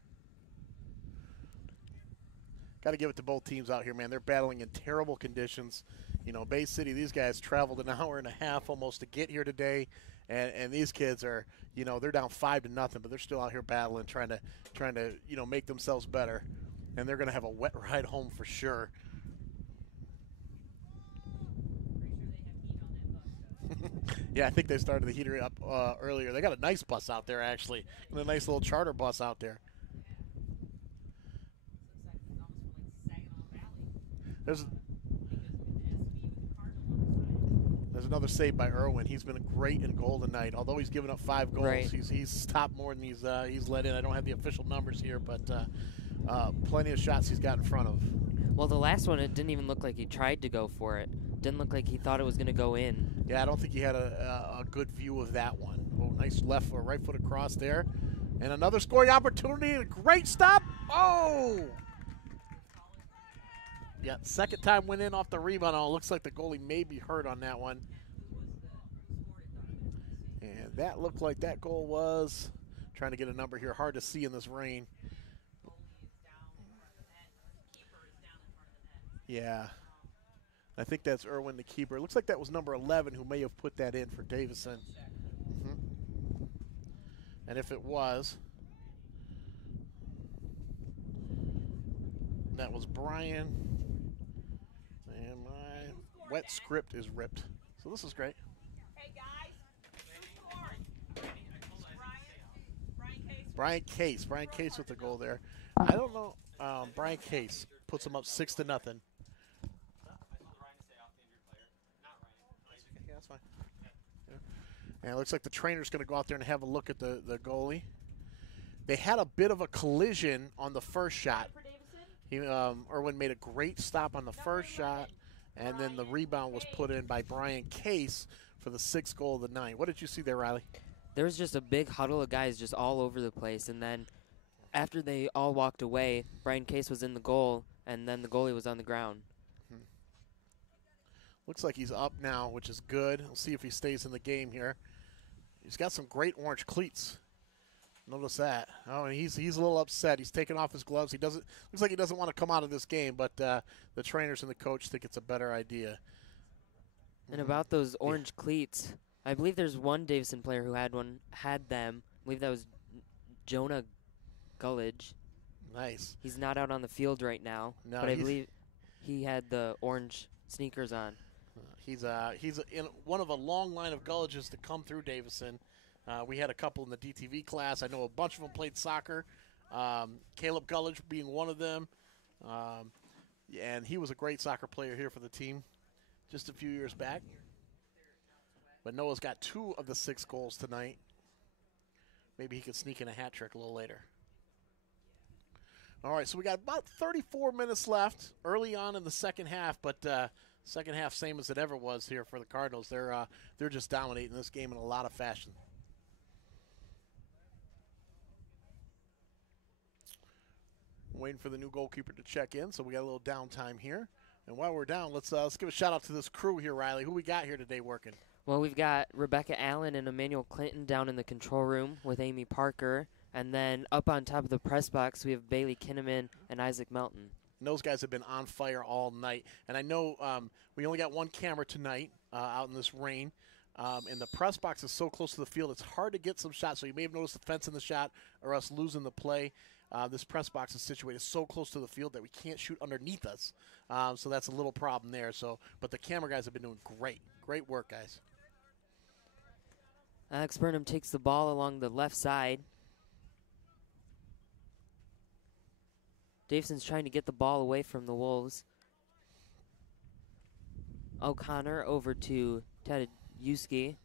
Got to give it to both teams out here, man. They're battling in terrible conditions. You know, Bay City, these guys traveled an hour and a half almost to get here today, and these kids are, they're down 5-0, but they're still out here battling, trying to make themselves better, and they're going to have a wet ride home for sure. Yeah, I think they started the heater up earlier. They got a nice bus out there, actually, and a nice little charter bus out there. There's another save by Irwin. He's been great in goal tonight. Although he's given up 5 goals, right. he's stopped more than he's let in. I don't have the official numbers here, but plenty of shots he's got in front of. Well, the last one, it didn't even look like he tried to go for it. Didn't look like he thought it was going to go in. Yeah, I don't think he had a good view of that one. Oh, nice left or right foot across there. And another scoring opportunity. A great stop. Oh! Yeah, second time went in off the rebound. Oh, looks like the goalie may be hurt on that one. And that looked like that goal was, trying to get a number here, hard to see in this rain. Yeah. I think that's Irwin, the keeper. It looks like that was number 11 who may have put that in for Davidson. And if it was, that was Brian. And my wet script is ripped. So this is great. Hey guys, who scored? Brian Case. Brian Case with the goal there. I don't know. Brian Case puts them up 6-0. Yeah, that's fine. Yeah. And it looks like the trainer's going to go out there and have a look at the goalie. They had a bit of a collision on the first shot. Irwin made a great stop on the first shot, and then the rebound was put in by Brian Case for the 6th goal of the night. What did you see there, Riley? There was just a big huddle of guys just all over the place, and then after they all walked away, Brian Case was in the goal, and then the goalie was on the ground. Looks like he's up now, which is good. We'll see if he stays in the game here. He's got some great orange cleats. Notice that. Oh, and he's a little upset. He's taking off his gloves. Looks like he doesn't want to come out of this game, but the trainers and the coach think it's a better idea. And about those orange cleats, I believe there's one Davidson player who had them. I believe that was Jonah Gullidge. Nice. He's not out on the field right now, No, but I believe he had the orange sneakers on. He's in one of a long line of Gullidges to come through Davidson. We had a couple in the DTV class. I know a bunch of them played soccer. Caleb Gullidge being one of them. And he was a great soccer player here for the team just a few years back. But Noah's got 2 of the 6 goals tonight. Maybe he could sneak in a hat trick a little later. All right, so we got about 34 minutes left early on in the second half, but second half same as it ever was here for the Cardinals. They're just dominating this game in a lot of fashion. Waiting for the new goalkeeper to check in, so we got a little downtime here. And while we're down, let's give a shout out to this crew here, Riley. Who we got here today working? Well, we've got Rebecca Allen and Emmanuel Clinton down in the control room with Amy Parker. And then up on top of the press box, we have Bailey Kinnaman and Isaac Melton. And those guys have been on fire all night. And I know we only got one camera tonight out in this rain. And the press box is so close to the field, it's hard to get some shots. So you may have noticed the fence in the shot or us losing the play. This press box is situated so close to the field that we can't shoot underneath us. So that's a little problem there. But the camera guys have been doing great. Great work, guys. Alex Burnham takes the ball along the left side. Davison's trying to get the ball away from the Wolves. O'Connor over to Tadeuski.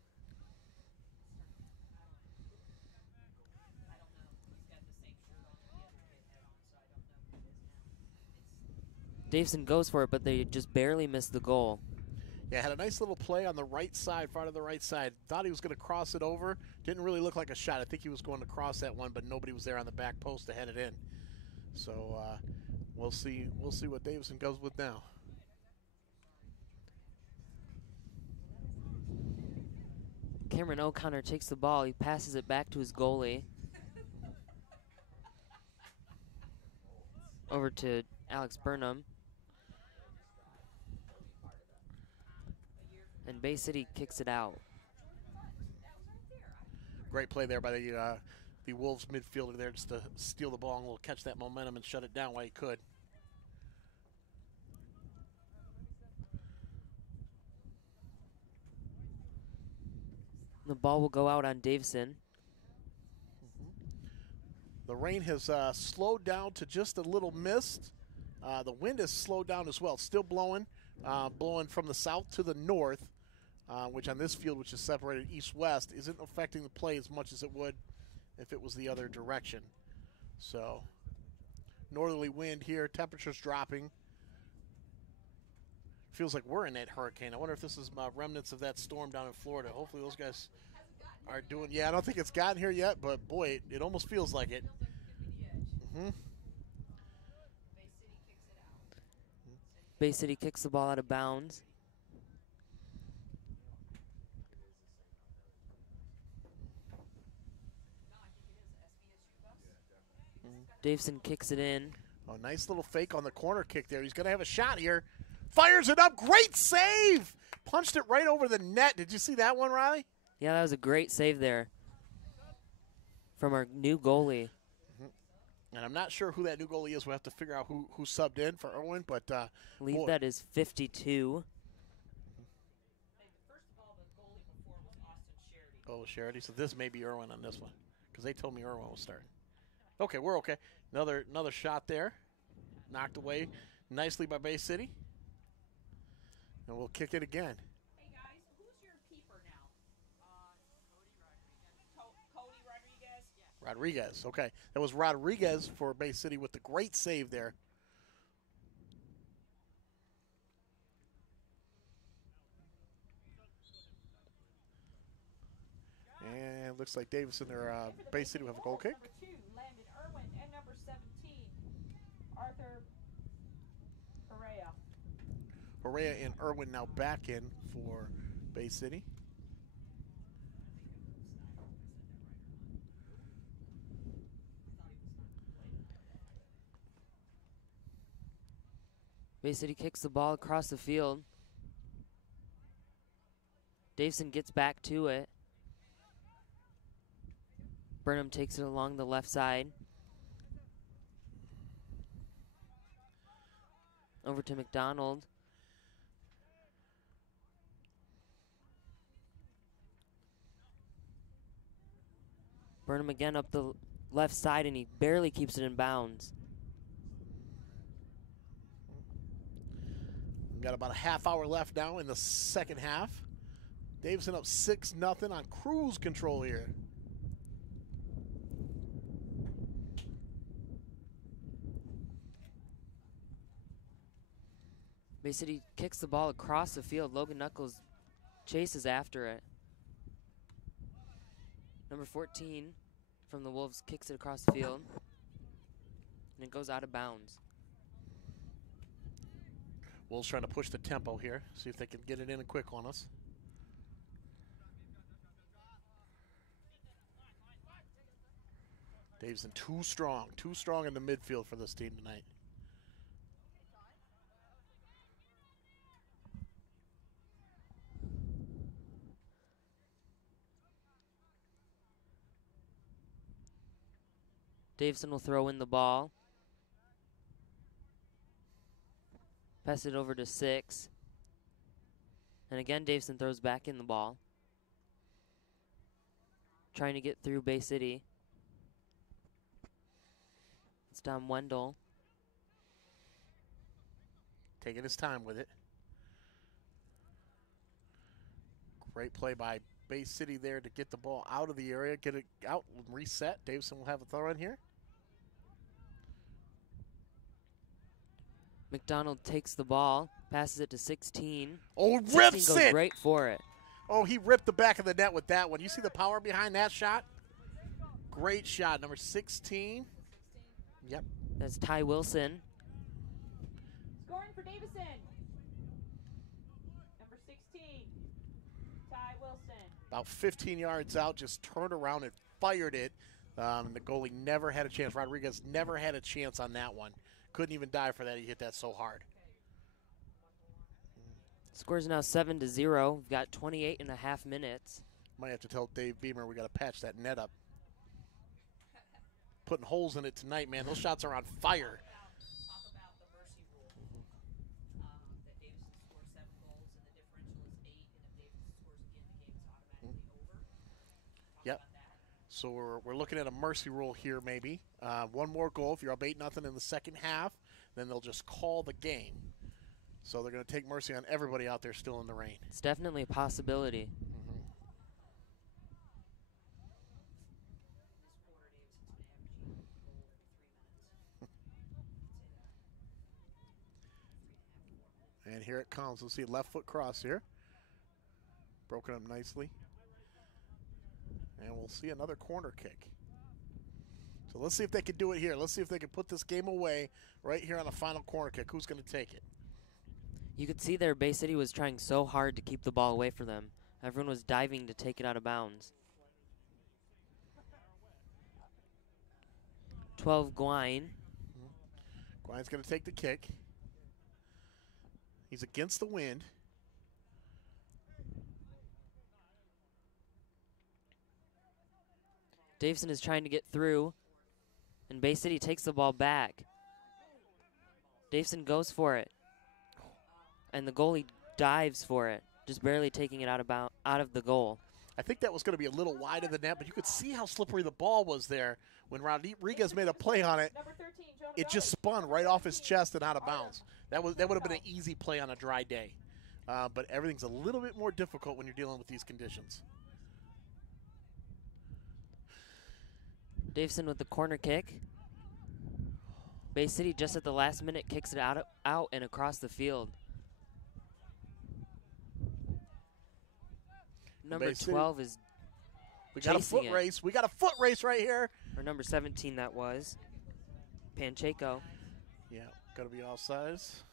Davison goes for it, but they just barely missed the goal. Yeah, had a nice little play on the right side, far to the right side. Thought he was going to cross it over. Didn't really look like a shot. I think he was going to cross that one, but nobody was there on the back post to head it in. So we'll see what Davison goes with now. Cameron O'Connor takes the ball. He passes it back to his goalie. Over to Alex Burnham. And Bay City kicks it out. Great play there by the Wolves midfielder there, just to steal the ball and we'll catch that momentum and shut it down while he could. The ball will go out on Davison. The rain has slowed down to just a little mist. The wind has slowed down as well. Still blowing, blowing from the south to the north, which on this field, which is separated east-west, isn't affecting the play as much as it would if it was the other direction. So, northerly wind here, temperatures dropping. Feels like we're in that hurricane. I wonder if this is remnants of that storm down in Florida. Hopefully those guys are doing. Yeah, I don't think it's gotten here yet, but boy, it almost feels like it. Bay City kicks the ball out of bounds. Davison kicks it in. Oh, nice little fake on the corner kick there. He's going to have a shot here. Fires it up. Great save. Punched it right over the net. Did you see that one, Riley? Yeah, that was a great save there from our new goalie. And I'm not sure who that new goalie is. We'll have to figure out who subbed in for Irwin. But I believe that is 52. Oh, Charity. So this may be Irwin on this one because they told me Irwin was starting. Okay, we're okay. Another shot there. Knocked away nicely by Bay City. And we'll kick it again. Hey, guys, who's your keeper now? Cody Rodriguez? Yeah. Rodriguez, okay. That was Rodriguez for Bay City with the great save there. And it looks like Davison or Bay City will have a goal kick. Number 2, Landon Irwin, and number 17, Arthur Perea. Perea and Irwin now back in for Bay City. Bay City kicks the ball across the field. Davison gets back to it. Burnham takes it along the left side. Over to McDonald. Burnham again up the left side, and he barely keeps it in bounds. We've got about a half hour left now in the second half. Davison up 6-0 on cruise control here. Bay City kicks the ball across the field. Logan Knuckles chases after it. Number 14 from the Wolves kicks it across the field. And it goes out of bounds. Wolves trying to push the tempo here. See if they can get it in quick on us. Davison too strong in the midfield for this team tonight. Davison will throw in the ball. Pass it over to 6. And again, Davison throws back in the ball. Trying to get through Bay City. It's Dom Wendell. Taking his time with it. Great play by Bay City there to get the ball out of the area, get it out, reset. Davison will have a throw in here. McDonald takes the ball, passes it to 16. Oh, 16 rips goes it! right for it. Oh, he ripped the back of the net with that one. You see the power behind that shot? Great shot, number 16. Yep. That's Ty Wilson. Scoring for Davison. Number 16, Ty Wilson. About 15 yards out, just turned around and fired it. The goalie never had a chance. Rodriguez never had a chance on that one. Couldn't even dive for that. He hit that so hard. Score's now 7-0. We've got 28.5 minutes. Might have to tell Dave Beamer we got to patch that net up. Putting holes in it tonight, man. Those shots are on fire. Talk about the mercy rule. That Davison scores 7 goals and the differential is 8, and if Davison scores again, the game is automatically over. Talk Yep. about that. So we're looking at a mercy rule here, maybe. One more goal. If you're up 8-0 in the second half, then they'll just call the game. So they're going to take mercy on everybody out there still in the rain. It's definitely a possibility. And here it comes. We'll see left foot cross here. Broken up nicely. And we'll see another corner kick. So let's see if they can do it here. Let's see if they can put this game away right here on a final corner kick. Who's going to take it? You could see there Bay City was trying so hard to keep the ball away from them. Everyone was diving to take it out of bounds. 12, Gwine. Gwine's going to take the kick. He's against the wind. Davison is trying to get through, and Bay City takes the ball back. Davison goes for it, and the goalie dives for it, just barely taking it out of the goal. I think that was going to be a little wide of the net, but you could see how slippery the ball was there when Rodriguez made a play on it. Number 13, Jonah It just spun right off his chest and out of bounds. That would have been an easy play on a dry day. But everything's a little bit more difficult when you're dealing with these conditions. Davison with the corner kick. Bay City just at the last minute kicks it out and across the field. Number Bay City. 12 is We got a chasing foot it. race. We got a foot race right here. Or number 17 that was. Pancheco. Yeah, got to be offsides.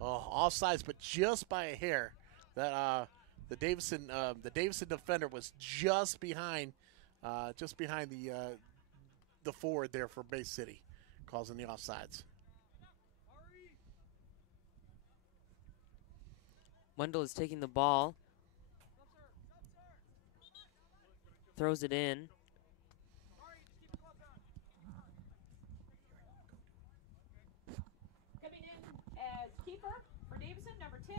Oh, offsides, but just by a hair. That the Davison defender was just behind the forward there for Bay City, causing the offsides. Wendell is taking the ball. Throws it in. coming in as keeper for Davison, number 10,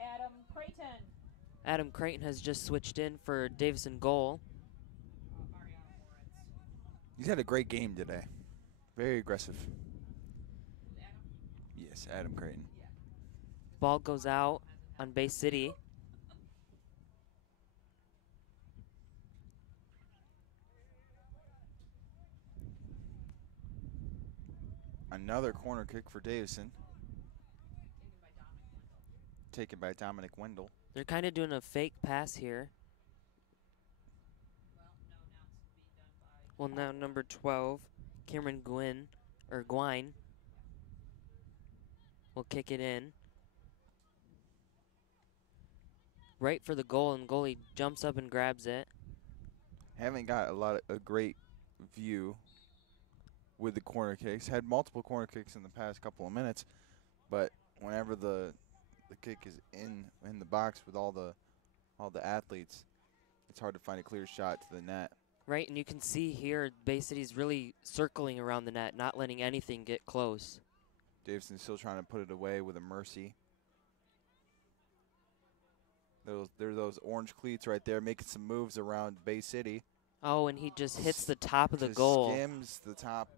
Adam Creighton. Adam Creighton has just switched in for Davison goal. He's had a great game today. Very aggressive. Yes, Adam Creighton. Ball goes out on Bay City. Another corner kick for Davison. Taken by Dominic Wendell. They're kind of doing a fake pass here. Well, now number 12, Cameron Gwine will kick it in. Right for the goal, and goalie jumps up and grabs it. Haven't got a great view with the corner kicks. Had multiple corner kicks in the past couple of minutes, but whenever the kick is in the box with all the athletes, it's hard to find a clear shot to the net. Right, and you can see here Bay City's really circling around the net, not letting anything get close. Davison's still trying to put it away with a mercy. There's those orange cleats right there making some moves around Bay City. Oh, and he just hits the top of the Just goal. skims the top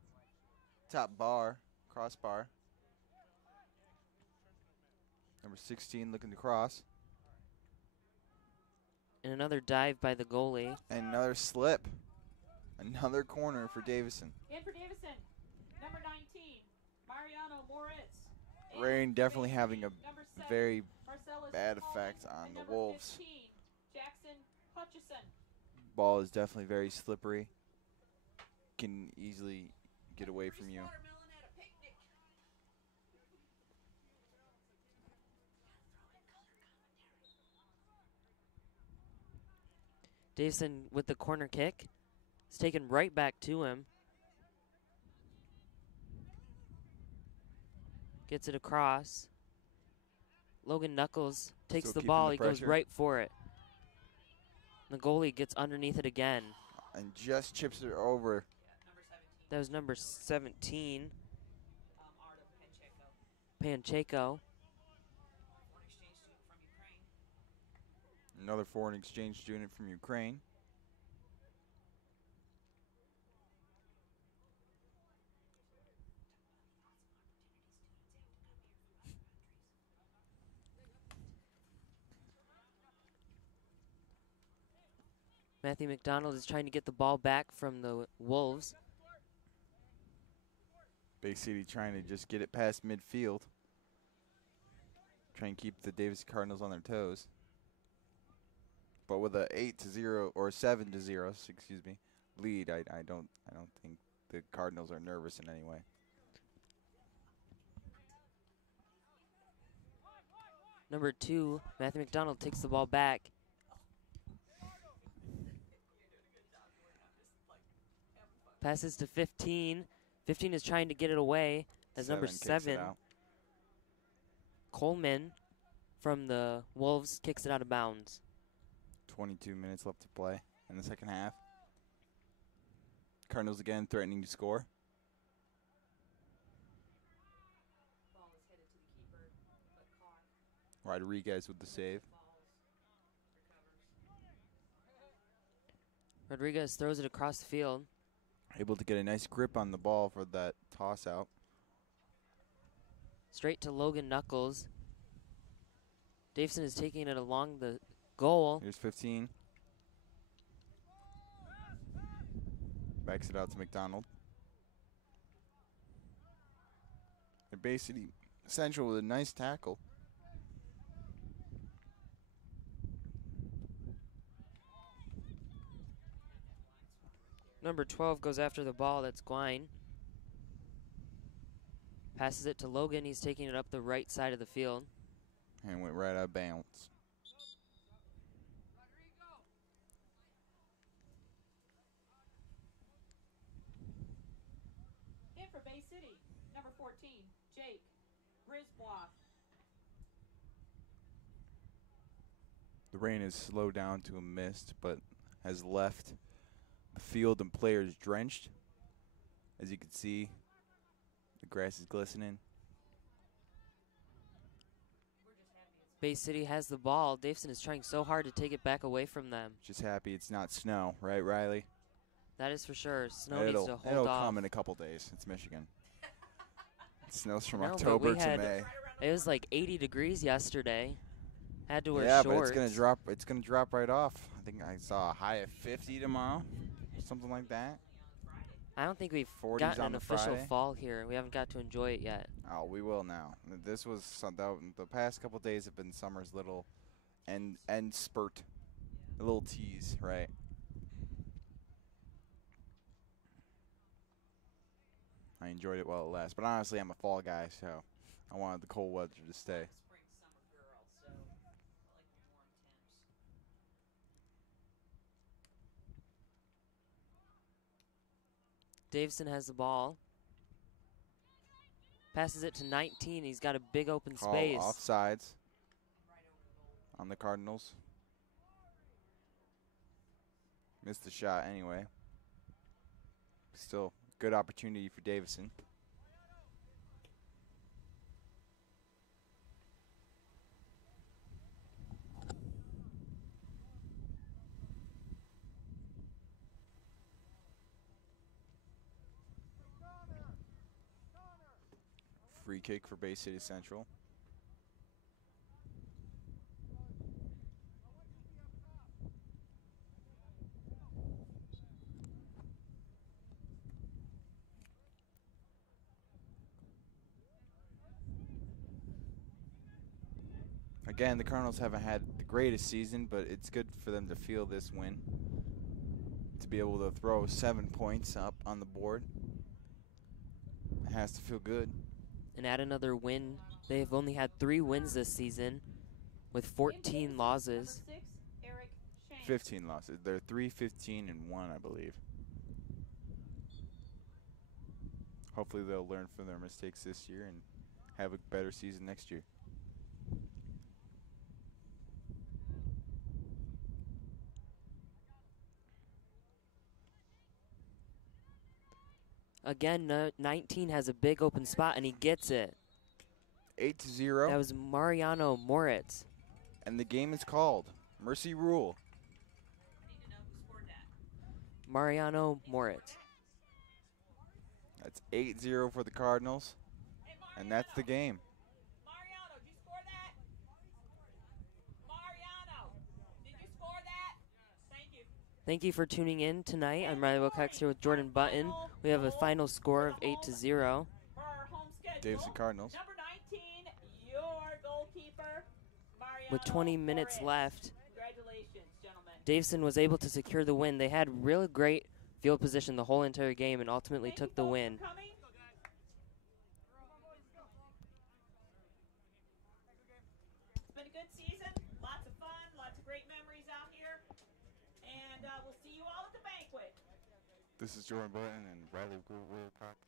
bar, crossbar. Number 16 looking to cross. And another dive by the goalie. And another slip. Another corner for Davison. In for Davison, number 19, Mariano Moritz. Rain definitely having a Number 7, very Marcellus bad Coleman, effect on and the number Wolves. 15, Jackson Hutchison. Ball is definitely very slippery. Can easily get away from you. Davison with the corner kick. It's taken right back to him. Gets it across. Logan Knuckles takes Still the ball. keeping He the goes pressure. right for it. The goalie gets underneath it again. And just chips it over. That was number 17, Artem Pancheco. Pancheco. Foreign exchange student from Ukraine. Another foreign exchange student from Ukraine. Matthew McDonald is trying to get the ball back from the Wolves. Bay City trying to just get it past midfield. Try and keep the Davis Cardinals on their toes. But with a 8-0 or 7-0, excuse me, lead, I don't think the Cardinals are nervous in any way. Number 2, Matthew McDonald takes the ball back. Passes to 15. 15 is trying to get it away. As number Kicks it 7, out. Coleman from the Wolves kicks it out of bounds. 22 minutes left to play in the second half. Cardinals again threatening to score. Ball is headed to the keeper, but caught. Rodriguez with the save. Rodriguez throws it across the field. Able to get a nice grip on the ball for that toss out. Straight to Logan Knuckles. Davison is taking it along the goal. Here's 15. Backs it out to McDonald. They're basically Central with a nice tackle. Number 12 goes after the ball. That's Gwine. Passes it to Logan. He's taking it up the right side of the field. And went right out of bounds. In for Bay City, number 14, Jake Brisbois. The rain has slowed down to a mist, but has left the field and players drenched. As you can see, the grass is glistening. Bay City has the ball. Davison is trying so hard to take it back away from them. Just happy it's not snow, right, Riley? That is for sure. Snow needs It'll to hold off. come in a couple days. It's Michigan. It snows from No, but October we to had- May. It was like 80 degrees yesterday. Had to wear Yeah, shorts. but it's gonna drop. It's gonna drop right off. I think I saw a high of 50 tomorrow, something like that. I don't think we've 40s gotten on an the official Friday. fall here. We haven't got to enjoy it yet. Oh, we will now. This was the past couple days have been summer's little end spurt, a little tease, right? I enjoyed it while it lasted, but honestly, I'm a fall guy, so I wanted the cold weather to stay. Spring, summer girl, so I like warm temps. Davison has the ball. Passes it to 19. He's got a big open Call space. offsides on the Cardinals. Missed the shot anyway. still good opportunity for Davison. Free kick for Bay City Central. Again, the Cardinals haven't had the greatest season, but it's good for them to feel this win. To be able to throw 7 points up on the board. It has to feel good. And add another win. They've only had 3 wins this season with 14 losses. 15 losses. They're 3-15-1, I believe. Hopefully they'll learn from their mistakes this year and have a better season next year. Again, 19 has a big open spot, and he gets it. 8-0. That was Mariano Moritz. And the game is called. Mercy rule. Mariano Moritz. That's 8-0 for the Cardinals. And that's the game. Mariano, did you score that? Mariano, did you score that? Thank you. Thank you for tuning in tonight. I'm Riley Wilcox here with Jordan Button. We have a final score of 8-0. For our home schedule, Davison Cardinals. number 19, your goalkeeper, Mariano With 20 minutes Moritz. left, Congratulations, gentlemen. Davison was able to secure the win. They had really great field position the whole entire game and ultimately Thank you took the folks win. for coming. It's been a good season. Lots of fun, lots of great memories out here. And we'll see you all at the banquet. This is Jordan Button and Riley Wilcox.